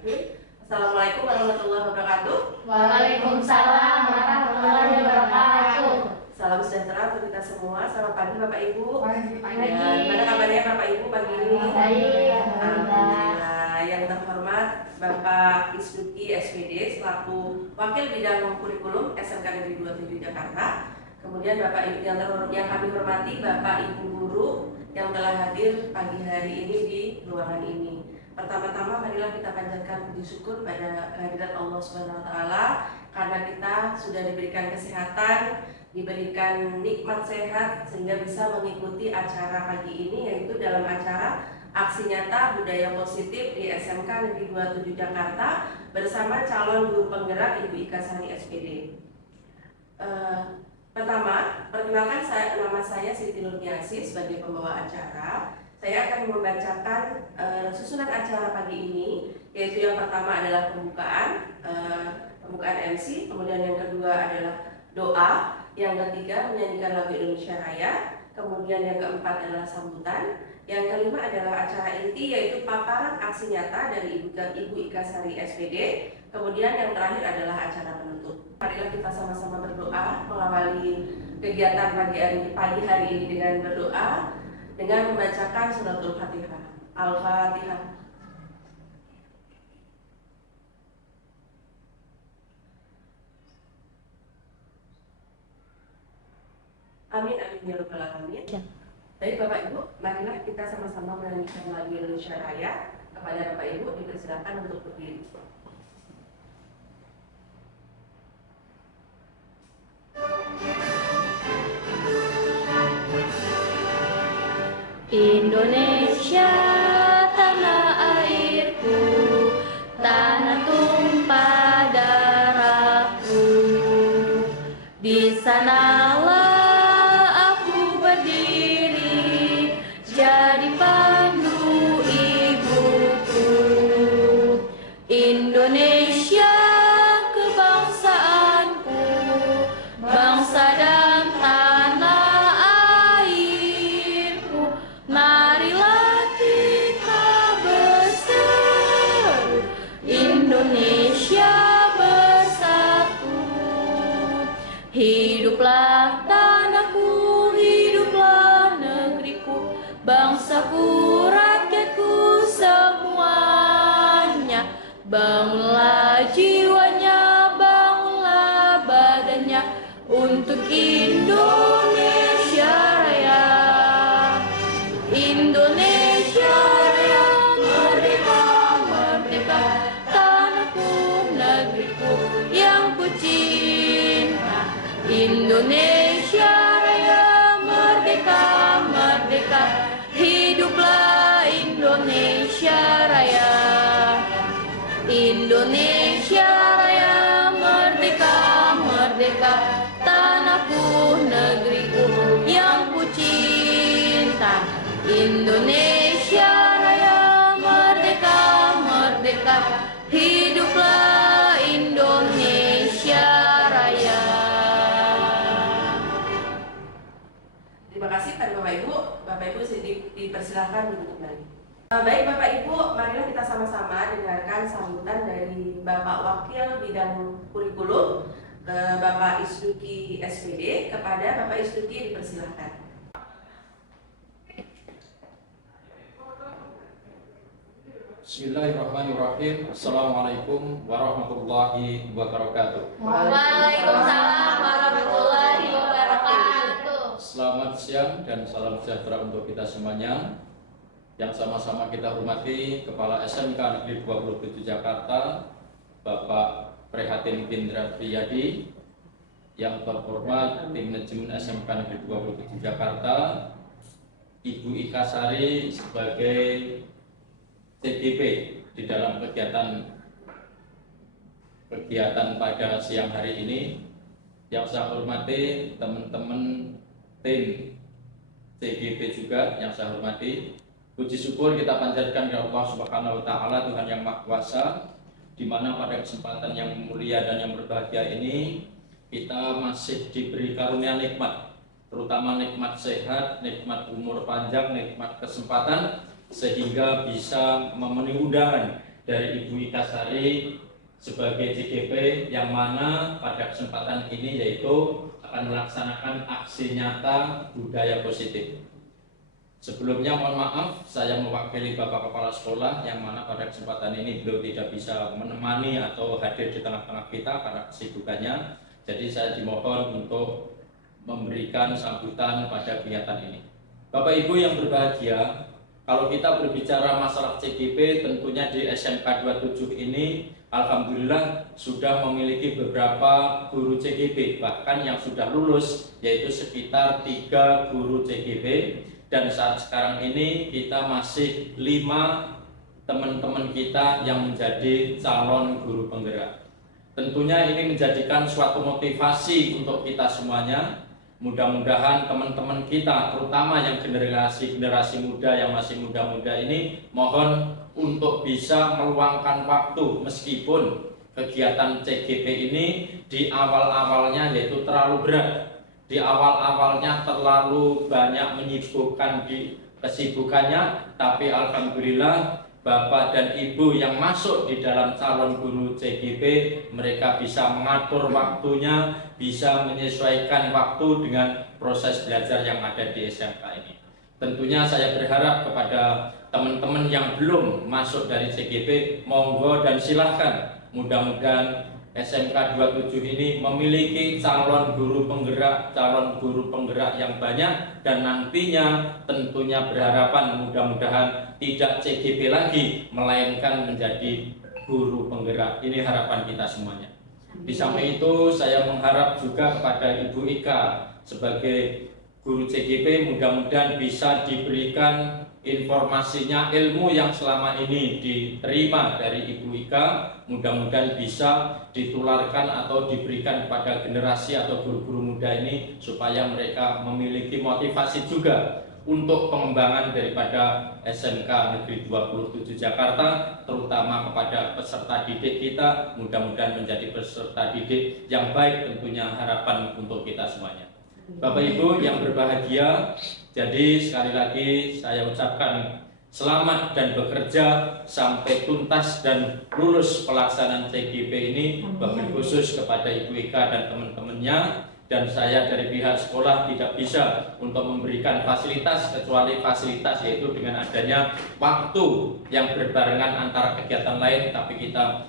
Bismillahirrahmanirrahim. Assalamualaikum warahmatullahi wabarakatuh. Waalaikumsalam warahmatullahi wabarakatuh. Salam sejahtera untuk kita semua. Selamat pagi Bapak Ibu. Pagi. Mana kabarnya Bapak Ibu pagi ini? Baik. Alhamdulillah. Yang terhormat Bapak Isduki SPD selaku Wakil Bidang Kurikulum SMK Negeri 27 Jakarta. Kemudian Bapak Ibu yang kami hormati Bapak Ibu guru yang telah hadir pagi hari ini di ruangan ini. Pertama-tama marilah kita panjatkan puji syukur pada kehadirat Allah Subhanahu wa taala karena kita sudah diberikan kesehatan, diberikan nikmat sehat sehingga bisa mengikuti acara pagi ini, yaitu dalam acara aksi nyata budaya positif di SMK Negeri 27 Jakarta bersama calon guru penggerak Ibu Ika Sari SPD. Pertama, perkenalkan nama saya Siti Nurniasi sebagai pembawa acara. Saya akan membacakan susunan acara pagi ini, yaitu yang pertama adalah pembukaan MC, kemudian yang kedua adalah doa, yang ketiga menyanyikan lagu Indonesia Raya, kemudian yang keempat adalah sambutan, yang kelima adalah acara inti yaitu paparan aksi nyata dari Ibu Ika Sari SPD, kemudian yang terakhir adalah acara penutup. Marilah kita sama-sama berdoa mengawali kegiatan pagi hari ini dengan berdoa dengan membacakan suratul Fatihah. Al-Fatihah. Amin amin ya rabbal alamin. Baik Bapak Ibu, marilah kita sama-sama menyanyikan lagu Indonesia Raya. Kepada Bapak Ibu dipersilakan untuk berdiri. Indonesia tanah airku, tanah tumpah darahku. Di sanalah aku berdiri, jadi pandu ibuku. Indonesia kebangsaanku, bangsa dan tanah airku. Marilah kita bersatu, Indonesia bersatu. Hiduplah tanahku, hiduplah negeriku, bangsaku, rakyatku semuanya. Bangunlah jiwanya, bangunlah badannya untuk Indonesia Raya. Indonesia Raya, merdeka, merdeka, tanahku, negeriku yang ku cinta. Indonesia Raya, merdeka, merdeka, hiduplah Indonesia Raya. Indonesia Raya, merdeka, merdeka, tanahku, negeriku yang ku cinta. Indonesia Raya, merdeka, merdeka, hiduplah Indonesia Raya. Terima kasih pada Bapak Ibu. Bapak Ibu dipersilakan duduk kembali. Baik Bapak Ibu, marilah kita sama-sama dengarkan sambutan dari Bapak Wakil Bidang Kurikulum Bapak Isduki SPD. Kepada Bapak Isduki dipersilakan. Bismillahirrahmanirrahim. Assalamualaikum warahmatullahi wabarakatuh. Waalaikumsalam warahmatullahi wabarakatuh. Selamat siang dan salam sejahtera untuk kita semuanya. Yang sama-sama kita hormati Kepala SMK Negeri 27 Jakarta, Bapak Prihatin Bindra Priyadi. Yang terhormat tim manajemen SMK Negeri 27 Jakarta, Ibu Ika Sari sebagai CGP di dalam kegiatan pada siang hari ini. Yang saya hormati teman-teman tim CGP juga yang saya hormati. Puji syukur kita panjatkan kepada Allah Subhanahu wa taala, Tuhan yang Maha Kuasa, di mana pada kesempatan yang mulia dan yang berbahagia ini kita masih diberi karunia nikmat, terutama nikmat sehat, nikmat umur panjang, nikmat kesempatan, sehingga bisa memenuhi undangan dari Ibu Ika Sari sebagai CGP, yang mana pada kesempatan ini yaitu akan melaksanakan aksi nyata budaya positif. Sebelumnya mohon maaf, saya mewakili Bapak Kepala Sekolah yang mana pada kesempatan ini beliau tidak bisa menemani atau hadir di tengah-tengah kita karena kesibukannya. Jadi saya dimohon untuk memberikan sambutan pada kegiatan ini. Bapak Ibu yang berbahagia, kalau kita berbicara masalah CGP, tentunya di SMK 27 ini alhamdulillah sudah memiliki beberapa guru CGP, bahkan yang sudah lulus yaitu sekitar 3 guru CGP, dan saat sekarang ini kita masih 5 teman-teman kita yang menjadi calon guru penggerak. Tentunya ini menjadikan suatu motivasi untuk kita semuanya. Mudah-mudahan teman-teman kita, terutama yang generasi muda yang masih muda-muda ini, mohon untuk bisa meluangkan waktu, meskipun kegiatan CGP ini di awal-awalnya yaitu terlalu berat, di awal-awalnya terlalu banyak menyibukkan di kesibukannya, tapi alhamdulillah Bapak dan Ibu yang masuk di dalam calon guru CGP, mereka bisa mengatur waktunya, bisa menyesuaikan waktu dengan proses belajar yang ada di SMK ini. Tentunya saya berharap kepada teman-teman yang belum masuk dari CGP, monggo dan silahkan. Mudah-mudahan SMK 27 ini memiliki calon guru penggerak yang banyak, dan nantinya tentunya berharapan mudah-mudahan tidak CGP lagi melainkan menjadi guru penggerak. Ini harapan kita semuanya. Di samping itu saya mengharap juga kepada Ibu Ika sebagai guru CGP, mudah-mudahan bisa diberikan informasinya, ilmu yang selama ini diterima dari Ibu Ika, mudah-mudahan bisa ditularkan atau diberikan kepada generasi atau guru-guru muda ini, supaya mereka memiliki motivasi juga untuk pengembangan daripada SMK Negeri 27 Jakarta, terutama kepada peserta didik kita, mudah-mudahan menjadi peserta didik yang baik, tentunya harapan untuk kita semuanya. Bapak Ibu yang berbahagia, jadi sekali lagi saya ucapkan selamat dan bekerja sampai tuntas dan lulus pelaksanaan CGP ini, wabil khusus kepada Ibu Ika dan teman-temannya. Dan saya dari pihak sekolah tidak bisa untuk memberikan fasilitas kecuali fasilitas yaitu dengan adanya waktu yang berbarengan antara kegiatan lain, tapi kita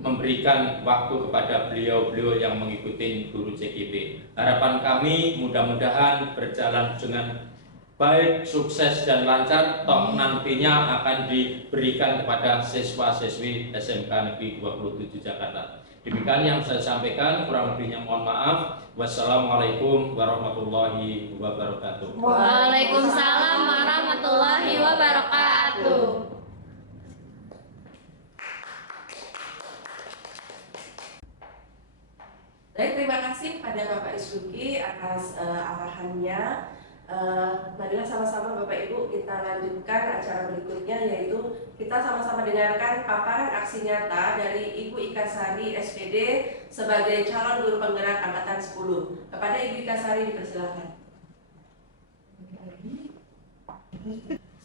memberikan waktu kepada beliau-beliau yang mengikuti guru CGP. Harapan kami mudah-mudahan berjalan dengan baik, sukses dan lancar, toh nantinya akan diberikan kepada siswa-siswi SMK Negeri 27 Jakarta. Demikian yang saya sampaikan, kurang lebihnya mohon maaf. Wassalamualaikum warahmatullahi wabarakatuh. Waalaikumsalam warahmatullahi wabarakatuh. Baik, terima kasih pada Bapak Isuki atas arahannya. Marilah sama-sama Bapak Ibu kita lanjutkan acara berikutnya, yaitu kita sama-sama dengarkan paparan aksi nyata dari Ibu Ika Sari SPD sebagai calon guru penggerak angkatan 10. Kepada Ibu Ika Sari dipersilakan.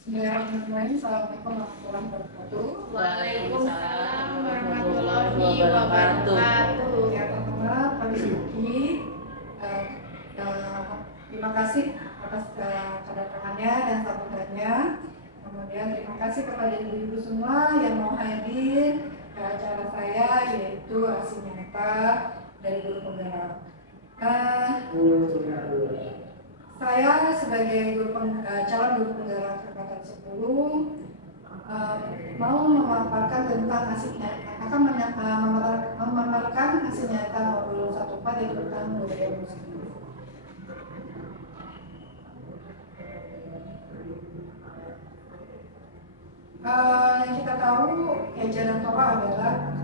Bismillahirrahmanirrahim. Assalamualaikum warahmatullahi wabarakatuh. Waalaikumsalam warahmatullahi wabarakatuh. Ya teman-teman, Pak Isuki, terima kasih atas kedatangannya dan sambutannya. Kemudian terima kasih kepada ibu-ibu semua yang mau hadir ke acara saya, yaitu aksi nyata dari guru penggerak. Saya sebagai calon guru penggerak angkatan 10 mau memaparkan tentang aksi nyata, akan memaparkan aksi nyata modul 14 yaitu tentang budaya musik. Yang kita tahu, ajaran Torah adalah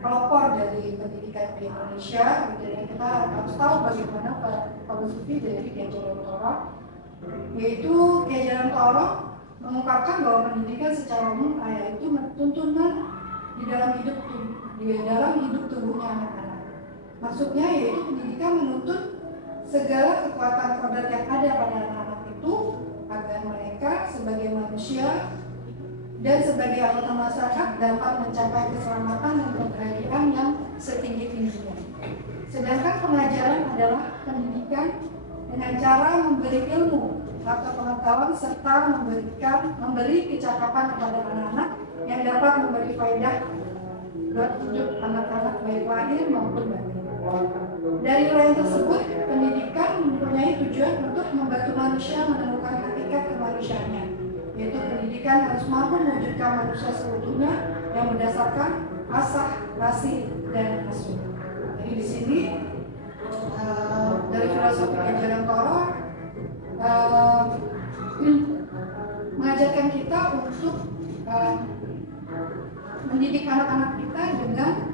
pelopor dari pendidikan di Indonesia. Jadi kita harus tahu bagaimana filosofi dari ajaran Torah, yaitu ajaran Torah mengungkapkan bahwa pendidikan secara umum yaitu tuntunan di dalam hidup tubuhnya anak-anak. Maksudnya yaitu pendidikan menuntut segala kekuatan kodrat yang ada pada anak-anak itu agar mereka sebagai manusia dan sebagai anggota masyarakat dapat mencapai keselamatan dan kebahagiaan yang setinggi-tingginya. Sedangkan pengajaran adalah pendidikan dengan cara memberi ilmu atau pengetahuan serta memberi kecakapan kepada anak-anak yang dapat memberi faedah buat hidup anak-anak baik lahir maupun batin. Dari nilai tersebut, pendidikan mempunyai tujuan untuk membantu manusia menemukan hakikat kemanusiaannya, yaitu pendidikan harus mampu mewujudkan manusia seutuhnya yang berdasarkan asah, kasih, dan asuh. Jadi di sini dari filosofi ajaran Torah mengajarkan kita untuk mendidik anak-anak kita dengan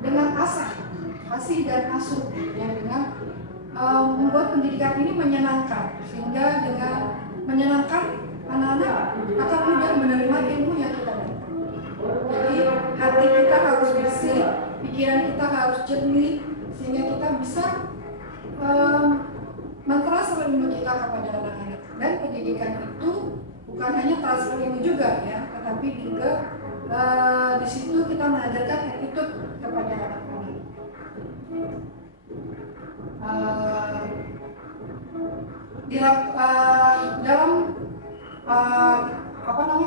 dengan asah, kasih dan asuh, yang dengan membuat pendidikan ini menyenangkan, sehingga dengan menyenangkan anak-anak akan mudah menerima ilmu yang kita dapat. Jadi hati kita harus bersih, pikiran kita harus jernih, sehingga kita bisa mentransfer ilmu kita kepada anak-anak. Dan pendidikan itu bukan hanya transfer ilmu juga ya, tetapi juga di situ kita mengajarkan attitude kepada anak-anak. Dalam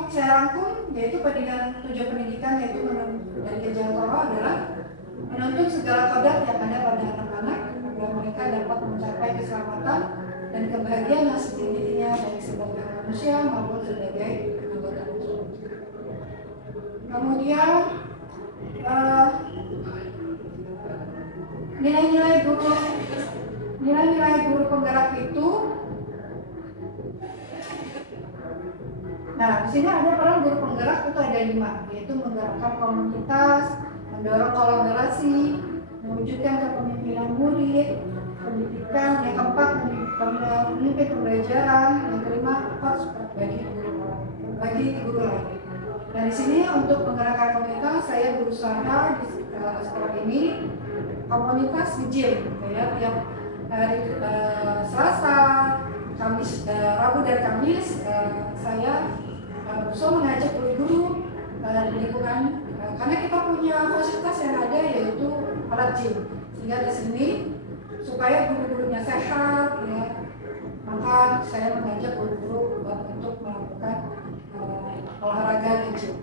saya rangkum, yaitu tujuan pendidikan yaitu dari ajaran Torah adalah menuntut segala kodrat yang ada pada anak-anak agar mereka dapat mencapai keselamatan dan kebahagiaan yang setinggi-tingginya baik sebagai manusia maupun sebagai anggota masyarakat. Kemudian nilai-nilai guru penggerak itu, nah di sini ada peran guru penggerak itu ada 5, yaitu menggerakkan komunitas, mendorong kolaborasi, mewujudkan kepemimpinan murid, pendidikan, yang keempat memimpin pembelajaran, yang kelima support bagi guru lain. Nah di sini untuk menggerakkan komunitas, saya berusaha di sekolah ini komunitas di gym, ya, tiap hari Selasa, Kamis, Rabu dan Kamis saya berusaha mengajak guru-guru di lingkungan karena kita punya fasilitas yang ada yaitu alat gym, sehingga di sini supaya guru-gurunya sehat, ya, maka saya mengajak guru-guru untuk melakukan olahraga di gym.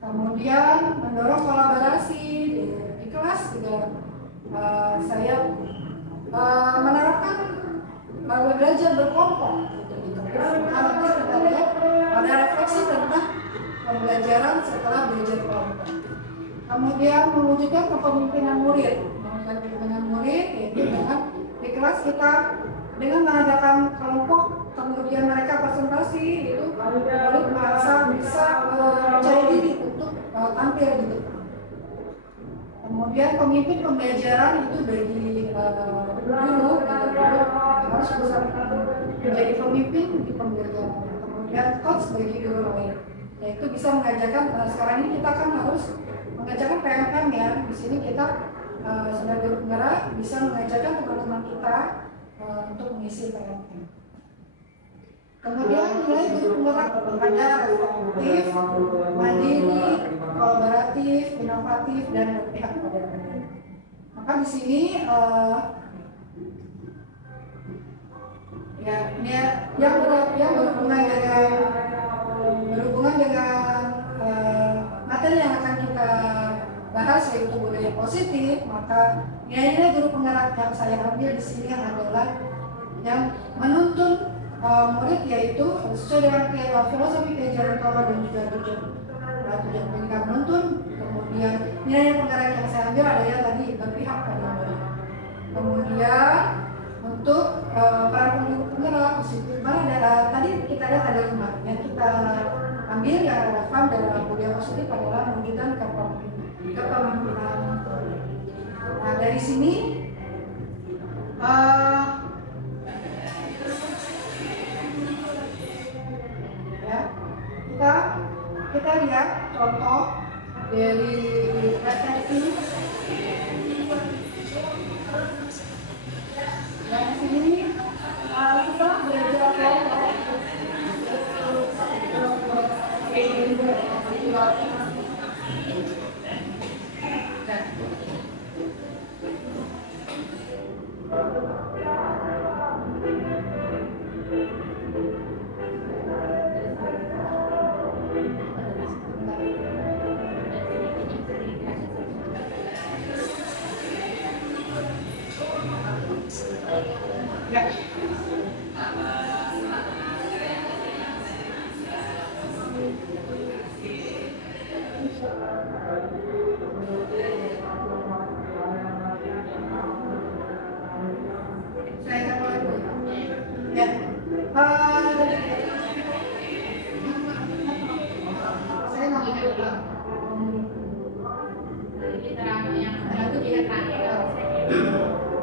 Kemudian mendorong kolaborasi di kelas juga saya menerapkan belajar berkelompok. Nanti kita lihat ada refleksi tentang pembelajaran setelah belajar kelompok. Kemudian mewujudkan kepemimpinan murid, yaitu dengan di kelas kita dengan mengadakan kelompok, kemudian mereka presentasi, itu murid merasa bisa percaya diri untuk tampil gitu. Kemudian pemimpin pembelajaran itu bagi guru harus bisa menjadi pemimpin di pembelajaran. Kemudian coach bagi guru lain, yaitu bisa mengajarkan. Sekarang ini kita kan harus mengajarkan PMM ya. Di sini kita sebagai guru penggerak bisa mengajarkan teman-teman kita untuk mengisi PMM. Kemudian nilai guru penggerak ada reflektif, mandiri, kolaboratif, inovatif, dan berpihak pada anak. Maka di sini yang berhubungan dengan materi yang akan kita bahas yaitu budaya positif, maka nilai-nilai guru penggerak yang saya ambil di sini adalah yang menuntun murid, yaitu sesuai dengan filosofi ajaran Torah dan juga tujuan pendidikan menuntun. Kemudian nilai penggerak yang saya ambil adalah tadi berpihak pada murid. Kemudian untuk para penggerak positif, tadi kita lihat ada 5 yang kita ambil yang relevan dalam budaya positif adalah mewujudkan kepemimpinan. Nah dari sini kita lihat contoh dari refleksi. Dan sini setelah belajar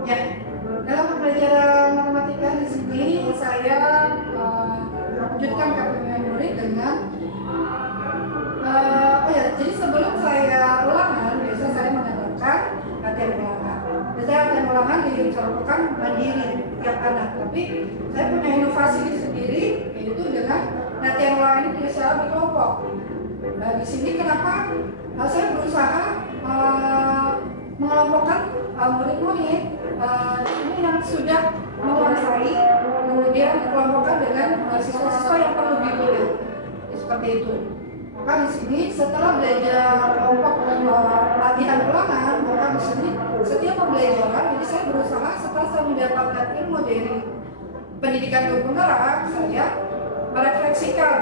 Ya, dalam pembelajaran matematika di sini saya mewujudkan kepemimpinan murid dengan jadi sebelum saya ulangan biasa saya mengadakan latihan ulangan. Biasanya latihan ulangan dilakukan mandiri tiap anak, tapi saya punya inovasi sendiri yaitu dengan latihan ulangan ini tidak secara berkelompok. Nah, di sini kenapa saya berusaha mengelompokkan murid-murid ini yang sudah menguasai, kemudian dikelompokkan dengan siswa-siswa yang perlu bimbingan, seperti itu. Maka di sini setelah belajar kelompok latihan ulangan, maka di sini setiap pembelajaran, jadi saya berusaha setelah saya mendapatkan ilmu dari pendidikan guru penggerak, saya merefleksikan,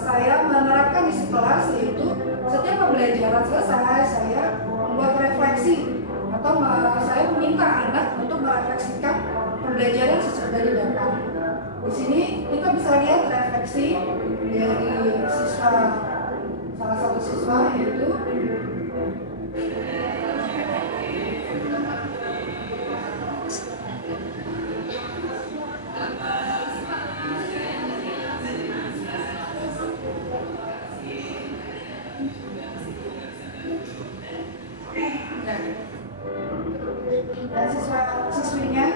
saya menerapkan di kelas, yaitu setiap pembelajaran selesai saya membuat refleksi atau saya meminta anak untuk merefleksikan pembelajaran sesudah didapat. Di sini kita bisa lihat refleksi dari salah satu siswa yaitu dan siswinya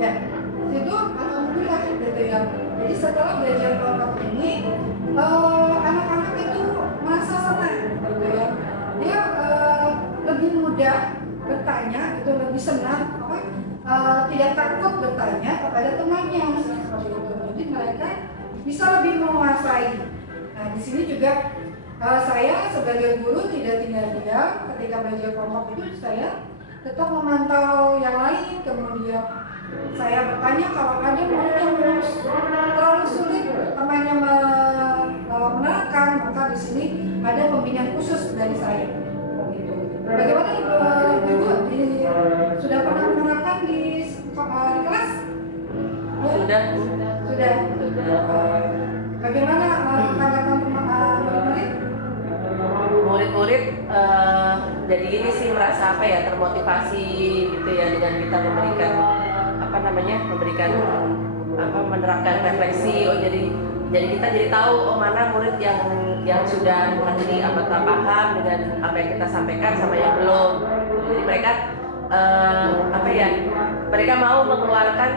ya, itu alhamdulillah gitu ya. Jadi setelah belajar kelompok ini, anak-anak itu merasa senang gitu ya. Dia lebih mudah bertanya, itu lebih senang, tidak takut bertanya kepada temannya seperti itu. Jadi mereka bisa lebih menguasai. Nah, di sini juga saya sebagai guru tidak tinggal diam ketika belajar kelompok itu, saya tetap memantau yang lain, kemudian saya bertanya kalau ada murid yang terlalu sulit temannya menerangkan, maka di sini ada pembinaan khusus dari saya. Bagaimana ibu sudah pernah menerangkan di kelas? Sudah. Bagaimana tanggapan murid-murid? Murid-murid jadi ini sih merasa termotivasi gitu ya dengan kita menerapkan refleksi. Jadi kita jadi tahu mana murid yang sudah mengerti paham dengan apa yang kita sampaikan sama yang belum. Jadi mereka mereka mau mengeluarkan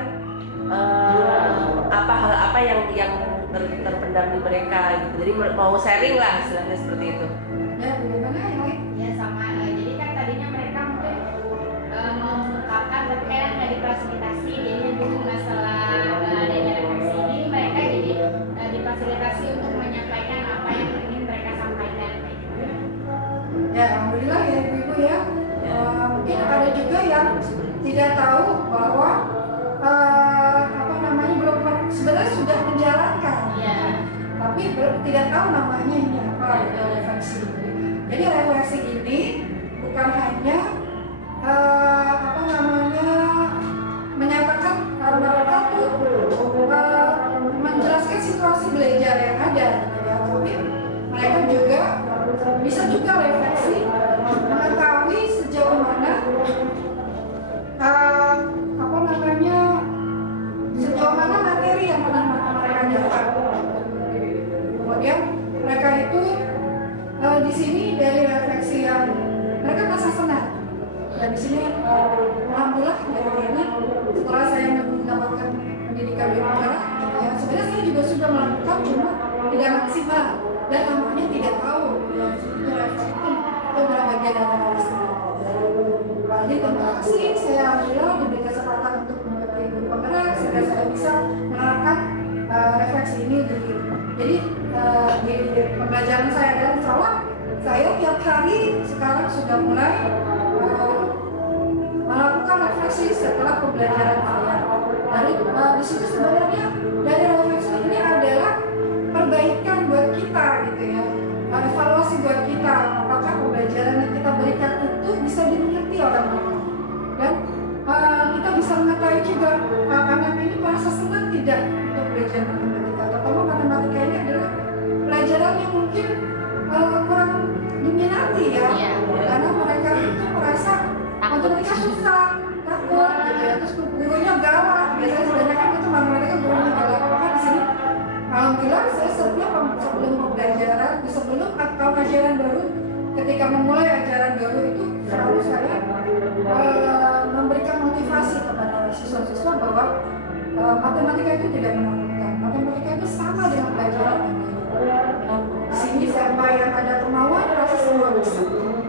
hal apa yang terpendam di mereka gitu. Jadi mau sharing lah istilahnya seperti itu. Ya, bagaimana yang lain? Ya sama, jadi kan tadinya mereka mungkin mau mengungkapkan tapi kan nggak difasilitasi, jadi dulu masalah adanya refleksi ini mereka jadi difasilitasi untuk menyampaikan apa yang ingin mereka sampaikan. Ya, alhamdulillah ya ibu-ibu ya. Mungkin ada juga yang tidak tahu bahwa belum sebenarnya sudah menjalankan, tapi tidak tahu namanya ini apa, refleksi. Jadi refleksi ini bukan hanya menyatakan mereka tuh menjelaskan situasi belajar yang ada, ya, tapi mereka juga bisa juga refleksi mengetahui sejauh mana bagian dari Palestina. Jadi terima kasih, saya alhamdulillah diberi kesempatan untuk menjadi guru penggerak sehingga saya bisa menerapkan refleksi ini jadi di pembelajaran saya dan insya saya tiap hari sekarang sudah mulai melakukan refleksi setelah pembelajaran saya. Di situ sebenarnya dari refleksi ini adalah perbaikan buat kita gitu ya, evaluasi buat kita apakah pembelajaran yang kita berikan itu bisa dimengerti oleh mereka dan kita bisa mengetahui juga anak ini merasa senang tidak untuk belajar matematika. Terutama matematika ini adalah pelajaran yang mungkin kurang diminati ya, karena mereka itu merasa matematika susah, takut gitu ya, terus gurunya galak. Biasanya kebanyakan itu matematika gurunya galak. Maka di sini alhamdulillah saya setiap sebelum pembelajaran, sebelum atau ajaran baru, ketika memulai ajaran baru itu selalu saya memberikan motivasi kepada siswa-siswa bahwa matematika itu tidak menakutkan. Matematika itu sama dengan pelajaran yang lain. Di sini siapa yang ada kemauan rasa semua bisa.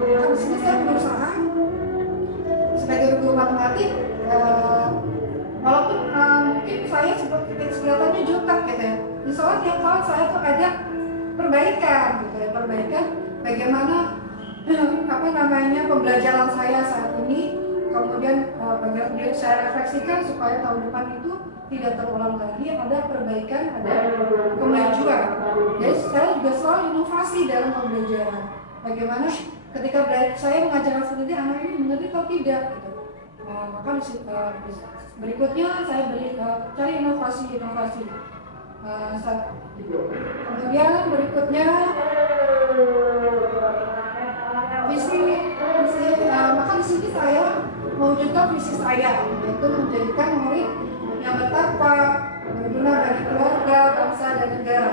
Di sini saya berusaha sebagai guru matematik, walaupun mungkin saya seperti kelihatannya jutek gitu ya. Misalnya tiap tahun saya tuh ada perbaikan gitu ya, perbaikan bagaimana pembelajaran saya saat ini, kemudian bagaimana saya refleksikan supaya tahun depan itu tidak terulang lagi, ada perbaikan, ada kemajuan. Jadi saya juga selalu inovasi dalam pembelajaran. Bagaimana ketika saya mengajarkan sendiri, anak ini mengerti atau tidak gitu. Maka berikutnya saya cari inovasi-inovasi. Kemudian berikutnya maka di sini saya mewujudkan visi saya, yaitu menjadikan murid yang bertakwa, berguna bagi keluarga, bangsa, dan negara.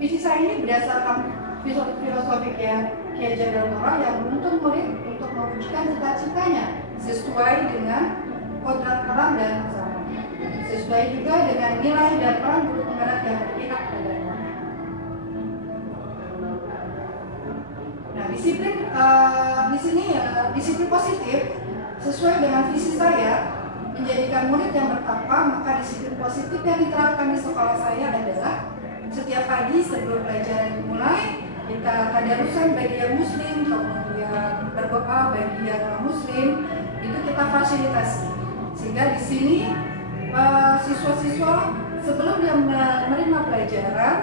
Visi saya ini berdasarkan filosofi Ki Hajar Dewantara yang menuntun murid untuk mewujudkan cita-citanya sesuai dengan kodrat alam dan masyarakat, sesuai juga dengan nilai dan peran guru penggerak yang berpihak padanya. Nah, disiplin di sini ya, disiplin positif sesuai dengan visi saya menjadikan murid yang bertakwa. Maka disiplin positif yang diterapkan di sekolah saya adalah setiap pagi sebelum pelajaran dimulai kita tadarusan bagi yang muslim, kemudian berdoa bagi yang non-muslim, itu kita fasilitasi sehingga di sini siswa-siswa sebelum dia menerima pelajaran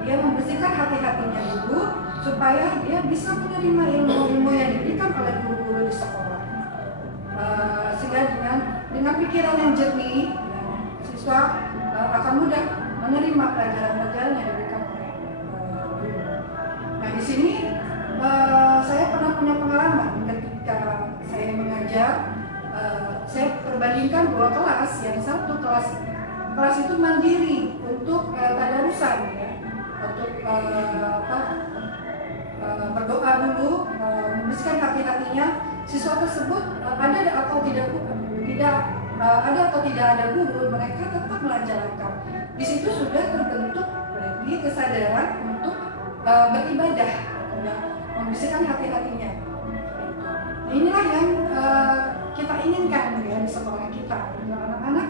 dia membersihkan hati-hatinya dulu supaya dia bisa menerima ilmu-ilmu yang diberikan oleh guru-guru di sekolah. Sehingga dengan pikiran yang jernih, siswa akan mudah menerima pelajaran-pelajaran yang diberikan oleh guru. Nah, di sini saya pernah punya pengalaman ketika saya mengajar. Saya perbandingkan dua kelas, yang satu kelas itu mandiri untuk tadarusan ya, untuk berdoa dulu, membersihkan hati-hatinya. Siswa tersebut ada atau tidak ada atau tidak ada guru, mereka tetap melancarkan. Di situ sudah terbentuk berarti kesadaran untuk beribadah, ya, membersihkan hati-hatinya. Nah, inilah yang kita inginkan ya di sekolah kita. Anak-anak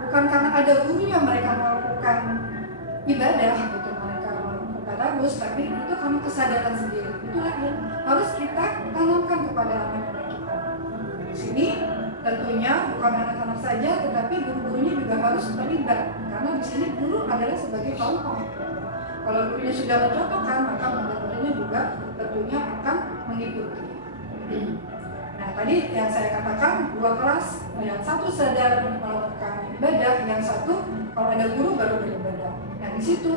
bukan karena ada gurunya mereka melakukan ibadah gitu, mereka melakukan tadarus, tapi itu karena kesadaran sendiri. Itulah yang harus kita tanamkan kepada anak-anak kita. Di sini tentunya bukan anak-anak saja, tetapi guru-gurunya juga harus terlibat, karena di sini guru adalah sebagai contoh. Kalau gurunya sudah mencontohkan, maka murid-muridnya juga tentunya akan mengikuti. Nah, tadi yang saya katakan dua kelas, yang satu sadar melakukan ibadah, yang satu kalau ada guru baru beribadah. Nah, di situ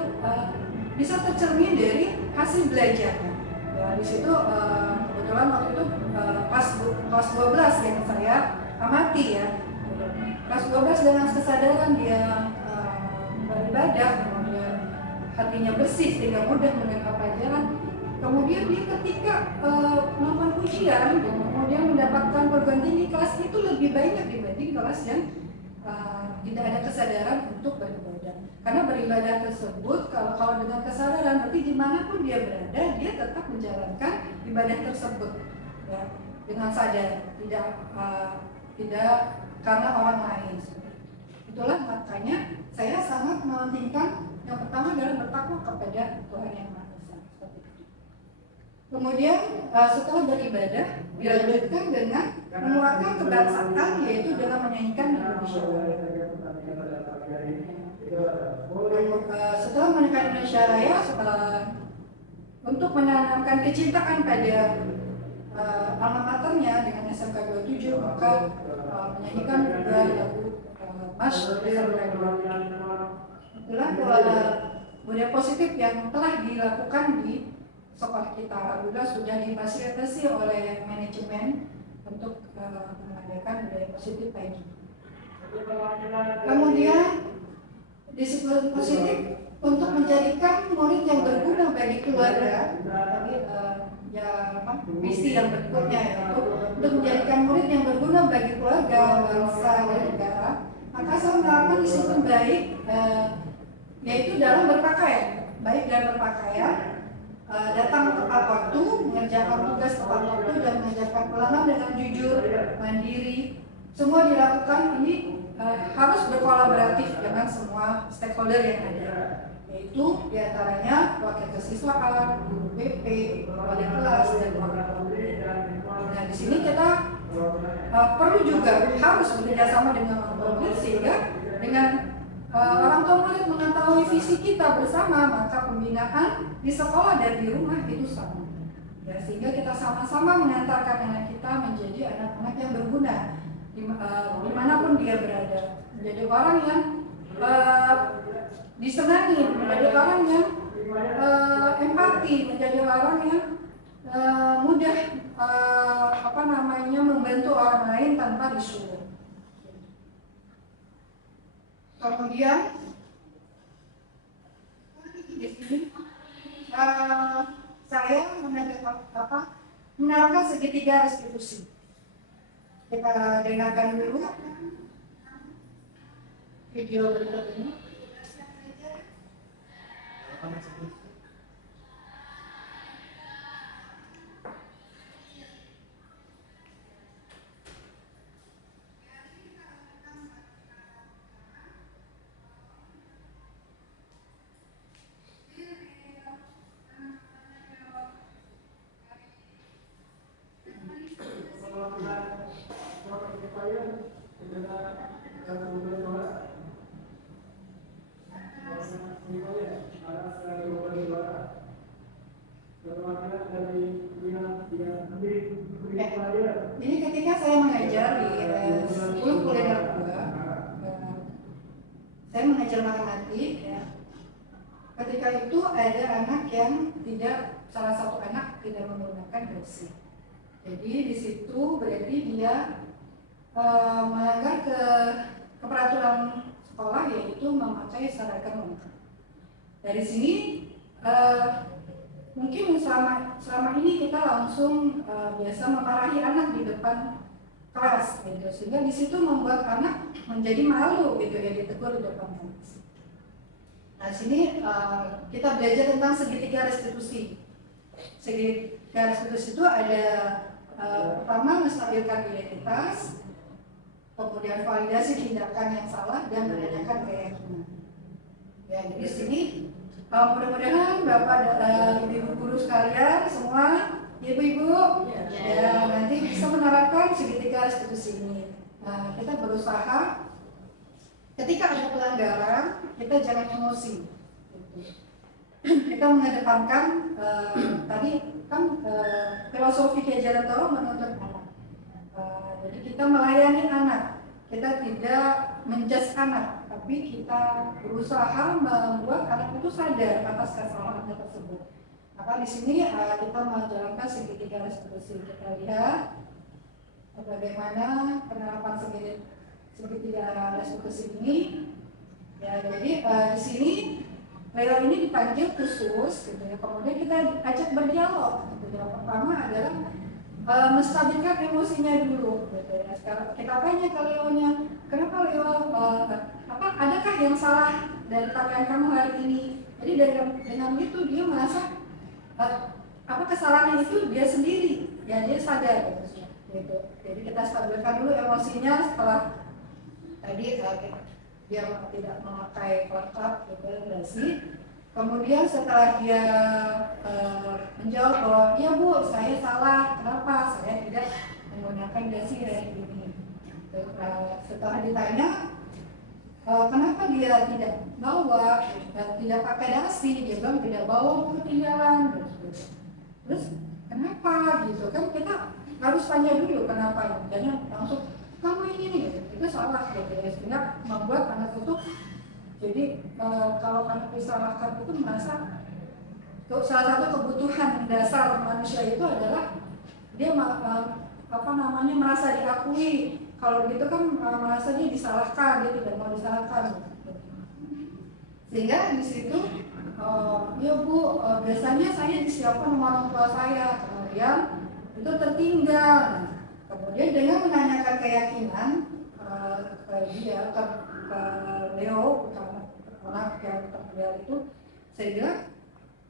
bisa tercermin dari hasil belajarnya. Ya, di situ kebetulan waktu itu kelas 12 yang saya amati ya. Kelas 12 dengan kesadaran dia beribadah, kemudian hatinya bersih sehingga mudah menerima pelajaran. Kemudian dia ketika melakukan ujian, kemudian mendapatkan perguruan tinggi, kelas itu lebih banyak dibanding kelas yang tidak ada kesadaran untuk beribadah. Karena beribadah tersebut kalau dengan kesadaran, berarti dimanapun dia berada, dia tetap menjalankan menjalankan ibadah tersebut ya, dengan sadar, tidak karena orang lain. Itulah makanya saya sangat mementingkan yang pertama adalah bertakwa kepada Tuhan Yang Maha Esa. Kemudian setelah beribadah dilanjutkan dengan menguatkan kebangsaan, yaitu dengan menyanyikan Indonesia Raya. Setelah menyanyikan Indonesia Raya, untuk menanamkan kecintaan pada alma maternya dengan SMK 27, maka menyanyikan juga lagu Mas SMK 27. Itulah budaya positif yang telah dilakukan di sekolah kita. Alhamdulillah sudah difasilitasi oleh manajemen untuk mengadakan budaya positif kayak gitu. Kemudian disiplin positif untuk menjadikan murid yang berguna bagi keluarga. Tadi visi yang berikutnya yaitu untuk menjadikan murid yang berguna bagi keluarga, bangsa, dan negara. Maka saya menerapkan disiplin baik, yaitu dalam berpakaian, baik dalam berpakaian, datang tepat waktu, mengerjakan tugas tepat waktu, dan mengerjakan ulangan dengan jujur, mandiri. Semua dilakukan ini harus berkolaboratif dengan semua stakeholder yang ada, yaitu diantaranya wakil kesiswaan, guru BP, wali kelas, dan wakil guru. Nah, di sini kita perlu juga harus bekerjasama dengan orang tua murid, sehingga dengan orang tua murid mengetahui visi kita bersama, maka pembinaan di sekolah dan di rumah itu sama. Ya, sehingga kita sama-sama mengantarkan anak kita menjadi anak-anak yang berguna dimanapun dia berada, menjadi orang yang disenangi, menjadi orang yang empati, menjadi orang yang mudah membantu orang lain tanpa disuruh. Kemudian di sini saya menerapkan segitiga restitusi. Kita dengarkan dulu video berikut ini. Ini ketika saya mengajar di sebelum kuliner 2, saya mengajar matematik ya. Ketika itu ada anak yang salah satu anak tidak menggunakan kursi. Jadi di situ berarti dia melanggar ke peraturan sekolah, yaitu memakai seragam lengkap. Dari sini mungkin selama ini kita langsung biasa memarahi anak di depan kelas, gitu. Sehingga di situ membuat anak menjadi malu, gitu ya, ditegur di depan kelas. Nah, sini kita belajar tentang segitiga restitusi. Segitiga restitusi itu ada pertama menstabilkan identitas, kemudian validasi tindakan yang salah, dan menanyakan keyakinan. Ya, jadi sini mudah-mudahan Bapak dan Ibu guru sekalian semua, Ibu-ibu, ya nanti bisa menerapkan segitiga restitusi ini. Nah, kita berusaha ketika ada pelanggaran, kita jangan emosi. Kita mengedepankan tadi kan filosofi Kiai Toro menuntut anak. Jadi kita melayani anak, kita tidak menjudge anak, tapi kita berusaha membuat anak itu sadar atas kesalahannya tersebut. Maka di sini kita menjalankan segitiga restitusi. Kita lihat bagaimana penerapan segitiga restitusi ini. Ya, jadi di sini Leo ini dipanggil khusus, gitu ya. Kemudian kita ajak berdialog. Gitu ya. Pertama adalah menstabilkan emosinya dulu, gitu ya. Sekarang kita tanya ke Leonya, kenapa Leo, adakah yang salah dari pakaian kamu hari ini? Jadi dengan itu dia merasa apa kesalahan itu dia sendiri, ya dia sadar gitu. Jadi kita stabilkan dulu emosinya setelah tadi dia tidak memakai lengkap rekomendasi. Kemudian setelah dia menjawab bahwa iya Bu, saya salah, kenapa saya tidak menggunakan dasi hari ini. Setelah ditanya kenapa dia tidak bawa dan tidak pakai dasi, dia bilang tidak bawa ketinggalan. Terus kenapa gitu kan, kita harus tanya dulu kenapa, jangan langsung kamu ini gitu. Itu salah gitu ya, sehingga membuat anak itu jadi kalau anak disalahkan itu merasa salah satu kebutuhan dasar manusia itu adalah dia merasa diakui. Kalau gitu kan merasa dia disalahkan, dia tidak mau disalahkan. Sehingga di situ ya Bu, biasanya saya disiapkan sama orang tua saya, kemudian itu tertinggal. Kemudian dengan menanyakan keyakinan ke dia, ke Leo, anak yang tertinggal itu, saya bilang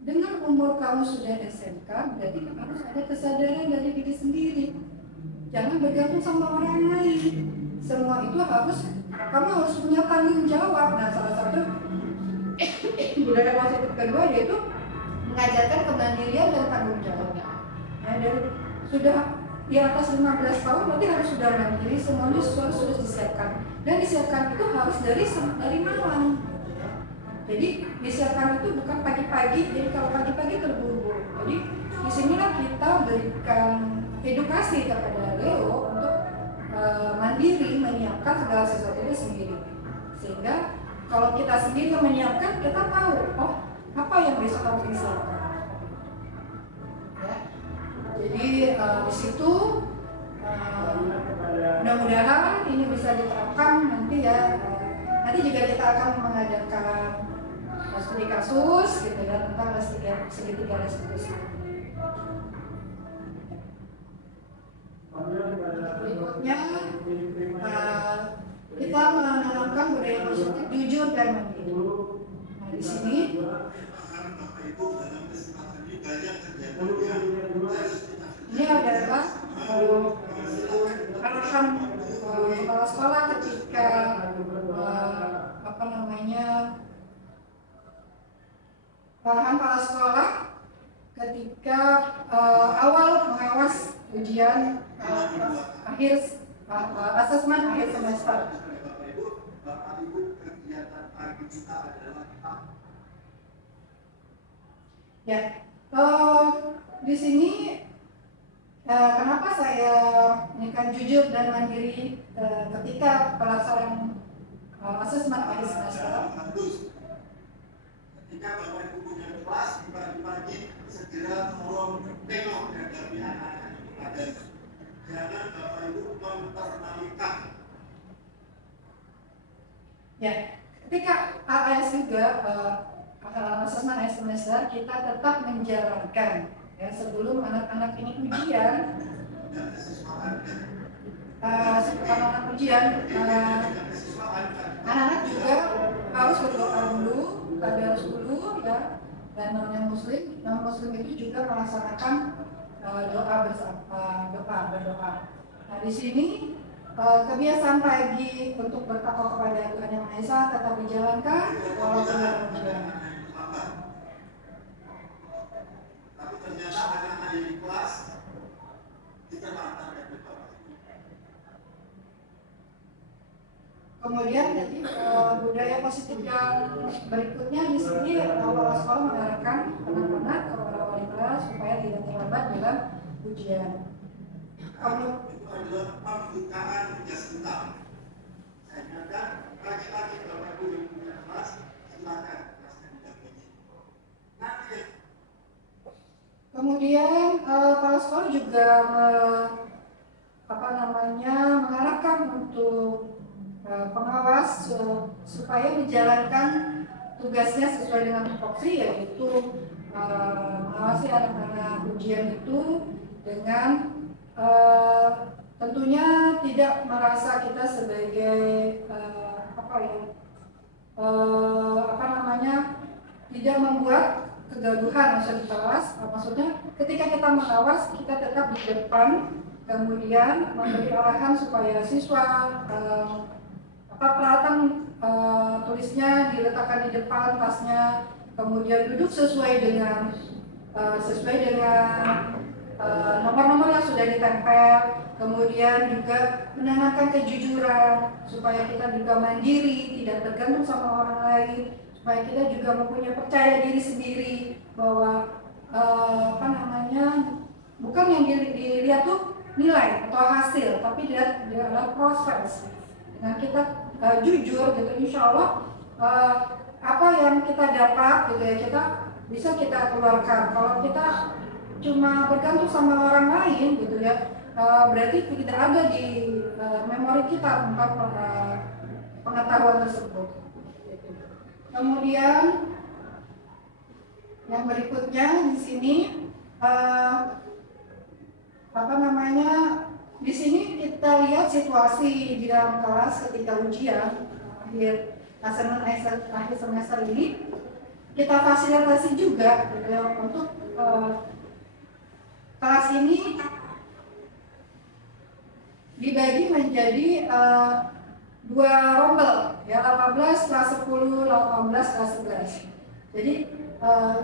dengan umur kamu sudah SMK, berarti harus ada kesadaran dari diri sendiri. Jangan bergantung sama orang lain. Semua itu kamu harus punya tanggung jawab. Nah, salah satu budaya positif kedua yaitu mengajarkan kemandirian dan tanggung jawab. Nah, dari sudah di atas 15 tahun berarti harus sudah mandiri, semuanya sudah disiapkan. Dan disiapkan itu harus dari malam. Jadi disiapkan itu bukan pagi-pagi. Jadi kalau pagi-pagi terburu-buru. Jadi disinilah kita berikan edukasi kepada Leo untuk mandiri menyiapkan segala sesuatu itu sendiri. Sehingga kalau kita sendiri yang menyiapkan, kita tahu apa yang besok harus disiapkan. Ya. Jadi di situ mudah-mudahan ini bisa diterapkan nanti ya. Nanti juga kita akan mengadakan studi kasus gitu ya tentang segitiga restitusi. Berikutnya kita menanamkan budaya positif jujur dan mandiri. Nah di sini ini adalah arahan kepala sekolah ketika arahan kepala sekolah ketika awal mengawas ujian asesmen akhir semester. Ya, di sini kenapa saya menginginkan jujur dan mandiri ketika pelaksanaan asesmen akhir semester? Ketika Bapak Ibu punya kelas di pagi-pagi segera tolong tengok dan hadapi anak-anak itu pada jangan Bapak Ibu mempermalukan. Ya, ketika AS juga asesmen akhir semester kita tetap menjalankan ya sebelum anak-anak ini ujian. Anak-anak ujian, anak-anak juga harus berdoa dulu, harus dulu ya. Dan non muslim itu juga melaksanakan doa bersama, berdoa. Nah di sini kebiasaan pagi untuk bertakwa kepada Tuhan Yang Maha Esa tetap dijalankan walaupun dalam ujian. Tapi ternyata anak-anak di kelas diterapkan. Kemudian jadi budaya positif yang berikutnya di sini kepala sekolah mengarahkan anak-anak kepada wali kelas supaya tidak terlambat dalam ujian. Itu adalah pembukaan tugas utama. Saya ingatkan lagi-lagi Bapak Ibu yang punya kelas silakan kelasnya didampingi. Nanti. Kemudian kepala sekolah juga mengarahkan untuk pengawas supaya menjalankan tugasnya sesuai dengan tupoksi, yaitu mengawasi anak-anak ujian itu dengan tentunya tidak merasa kita sebagai tidak membuat kegaduhan di kelas. Maksudnya ketika kita mengawas, kita tetap di depan, kemudian memberi arahan supaya siswa peralatan tulisnya diletakkan di depan tasnya, kemudian duduk sesuai dengan nomor-nomor yang sudah ditempel, kemudian juga menanamkan kejujuran supaya kita juga mandiri, tidak tergantung sama orang lain, supaya kita juga mempunyai percaya diri sendiri bahwa bukan yang dilihat tuh nilai atau hasil, tapi dia adalah proses. Dengan kita jujur gitu, insya Allah apa yang kita dapat gitu ya, kita keluarkan. Kalau kita cuma bergantung sama orang lain gitu ya, berarti tidak ada di memori kita tentang pengetahuan tersebut. Kemudian yang berikutnya di sini di sini kita lihat situasi di dalam kelas ketika ujian akhir semester ini, kita fasilitasi juga gitu ya, untuk kelas ini dibagi menjadi 2 rombel ya, 18 kelas 10, 18 kelas 11. Jadi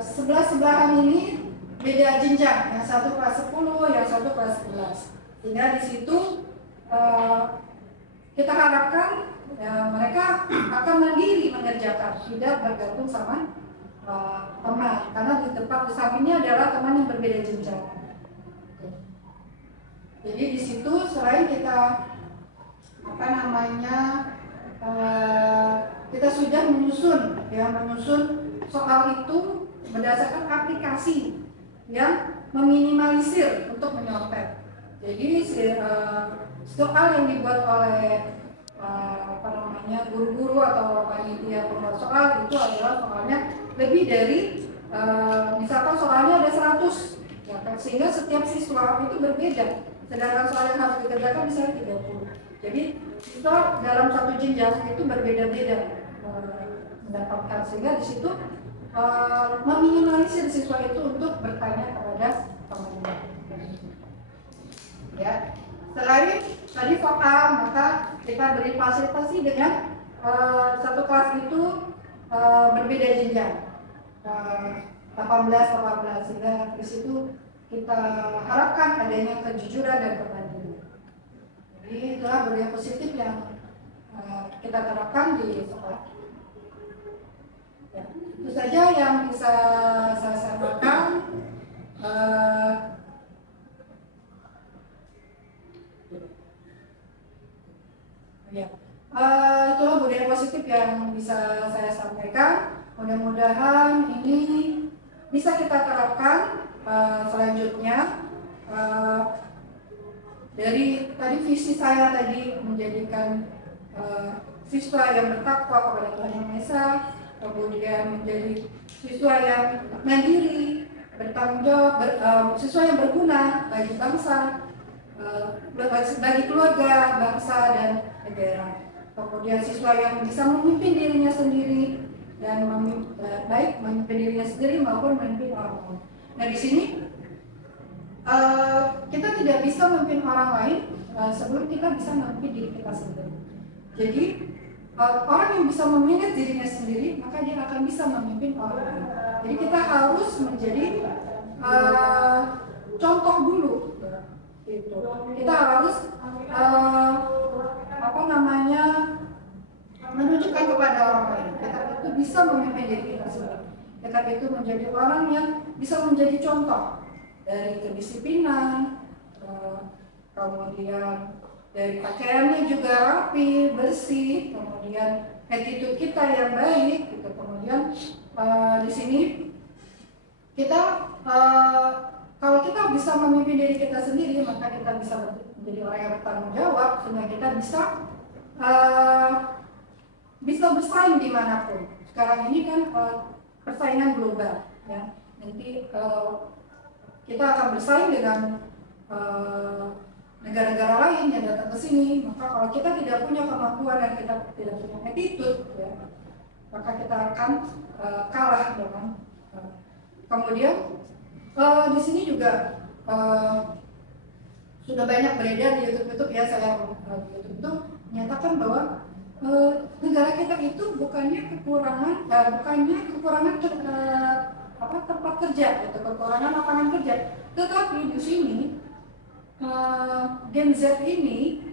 sebelah-sebelahan ini beda jenjang, yang satu kelas 10, yang satu kelas 11. Sehingga di situ kita harapkan mereka akan mandiri mengerjakan, tidak bergantung sama teman, karena di tempat di sampingnya adalah teman yang berbeda jenjang. Jadi di situ selain kita kita sudah menyusun soal itu berdasarkan aplikasi yang meminimalisir untuk menyontek. Jadi soal yang dibuat oleh guru-guru atau panitia pembuat soal itu adalah soalnya lebih dari misalkan soalnya ada 100 ya, sehingga setiap siswa itu berbeda, sedangkan soal yang harus dikerjakan misalnya 30. Jadi siswa dalam satu jenjang itu berbeda-beda mendapatkan, sehingga di situ meminimalisir siswa itu untuk bertanya kepada temannya. Ya, selain tadi vokal, maka kita beri fasilitasi dengan satu kelas itu berbeda jenjang 18, sehingga di situ kita harapkan adanya kejujuran dan kemandirian. Jadi itulah budaya positif yang kita terapkan di sekolah. Ya, itu saja yang bisa saya sampaikan. Itulah budaya positif yang bisa saya sampaikan. Mudah-mudahan ini bisa kita terapkan selanjutnya. Dari tadi visi saya tadi menjadikan siswa yang bertakwa kepada Tuhan Yang Maha Esa, kemudian menjadi siswa yang mandiri, bertanggung jawab, siswa yang berguna bagi bangsa, bagi keluarga, bangsa dan negara. Kemudian siswa yang bisa memimpin dirinya sendiri dan baik memimpin dirinya sendiri maupun memimpin orang lain. Nah di sini kita tidak bisa memimpin orang lain sebelum kita bisa memimpin diri kita sendiri. Jadi orang yang bisa memanage dirinya sendiri, maka dia akan bisa memimpin orang lain. Jadi kita harus menjadi contoh dulu. Gitu. Kita harus menunjukkan kepada orang lain. Kita itu bisa memimpin diri kita sendiri. Kita itu menjadi orang yang bisa menjadi contoh dari kedisiplinan, kemudian dari pakaiannya juga rapi, bersih, kemudian attitude kita yang baik, gitu. Kemudian di sini kita kalau kita bisa memimpin diri kita sendiri, maka kita bisa menjadi orang yang bertanggung jawab, sehingga kita bisa bersaing dimanapun. Sekarang ini kan persaingan global, ya. Nanti kita akan bersaing dengan negara-negara lain yang datang ke sini. Maka kalau kita tidak punya kemampuan dan kita tidak punya attitude, ya, maka kita akan kalah dengan Kemudian di sini juga sudah banyak beredar di YouTube ya, saya YouTube itu menyatakan bahwa negara kita itu bukannya kekurangan tempat kerja atau kekurangan lapangan kerja, tetapi di sini Gen Z ini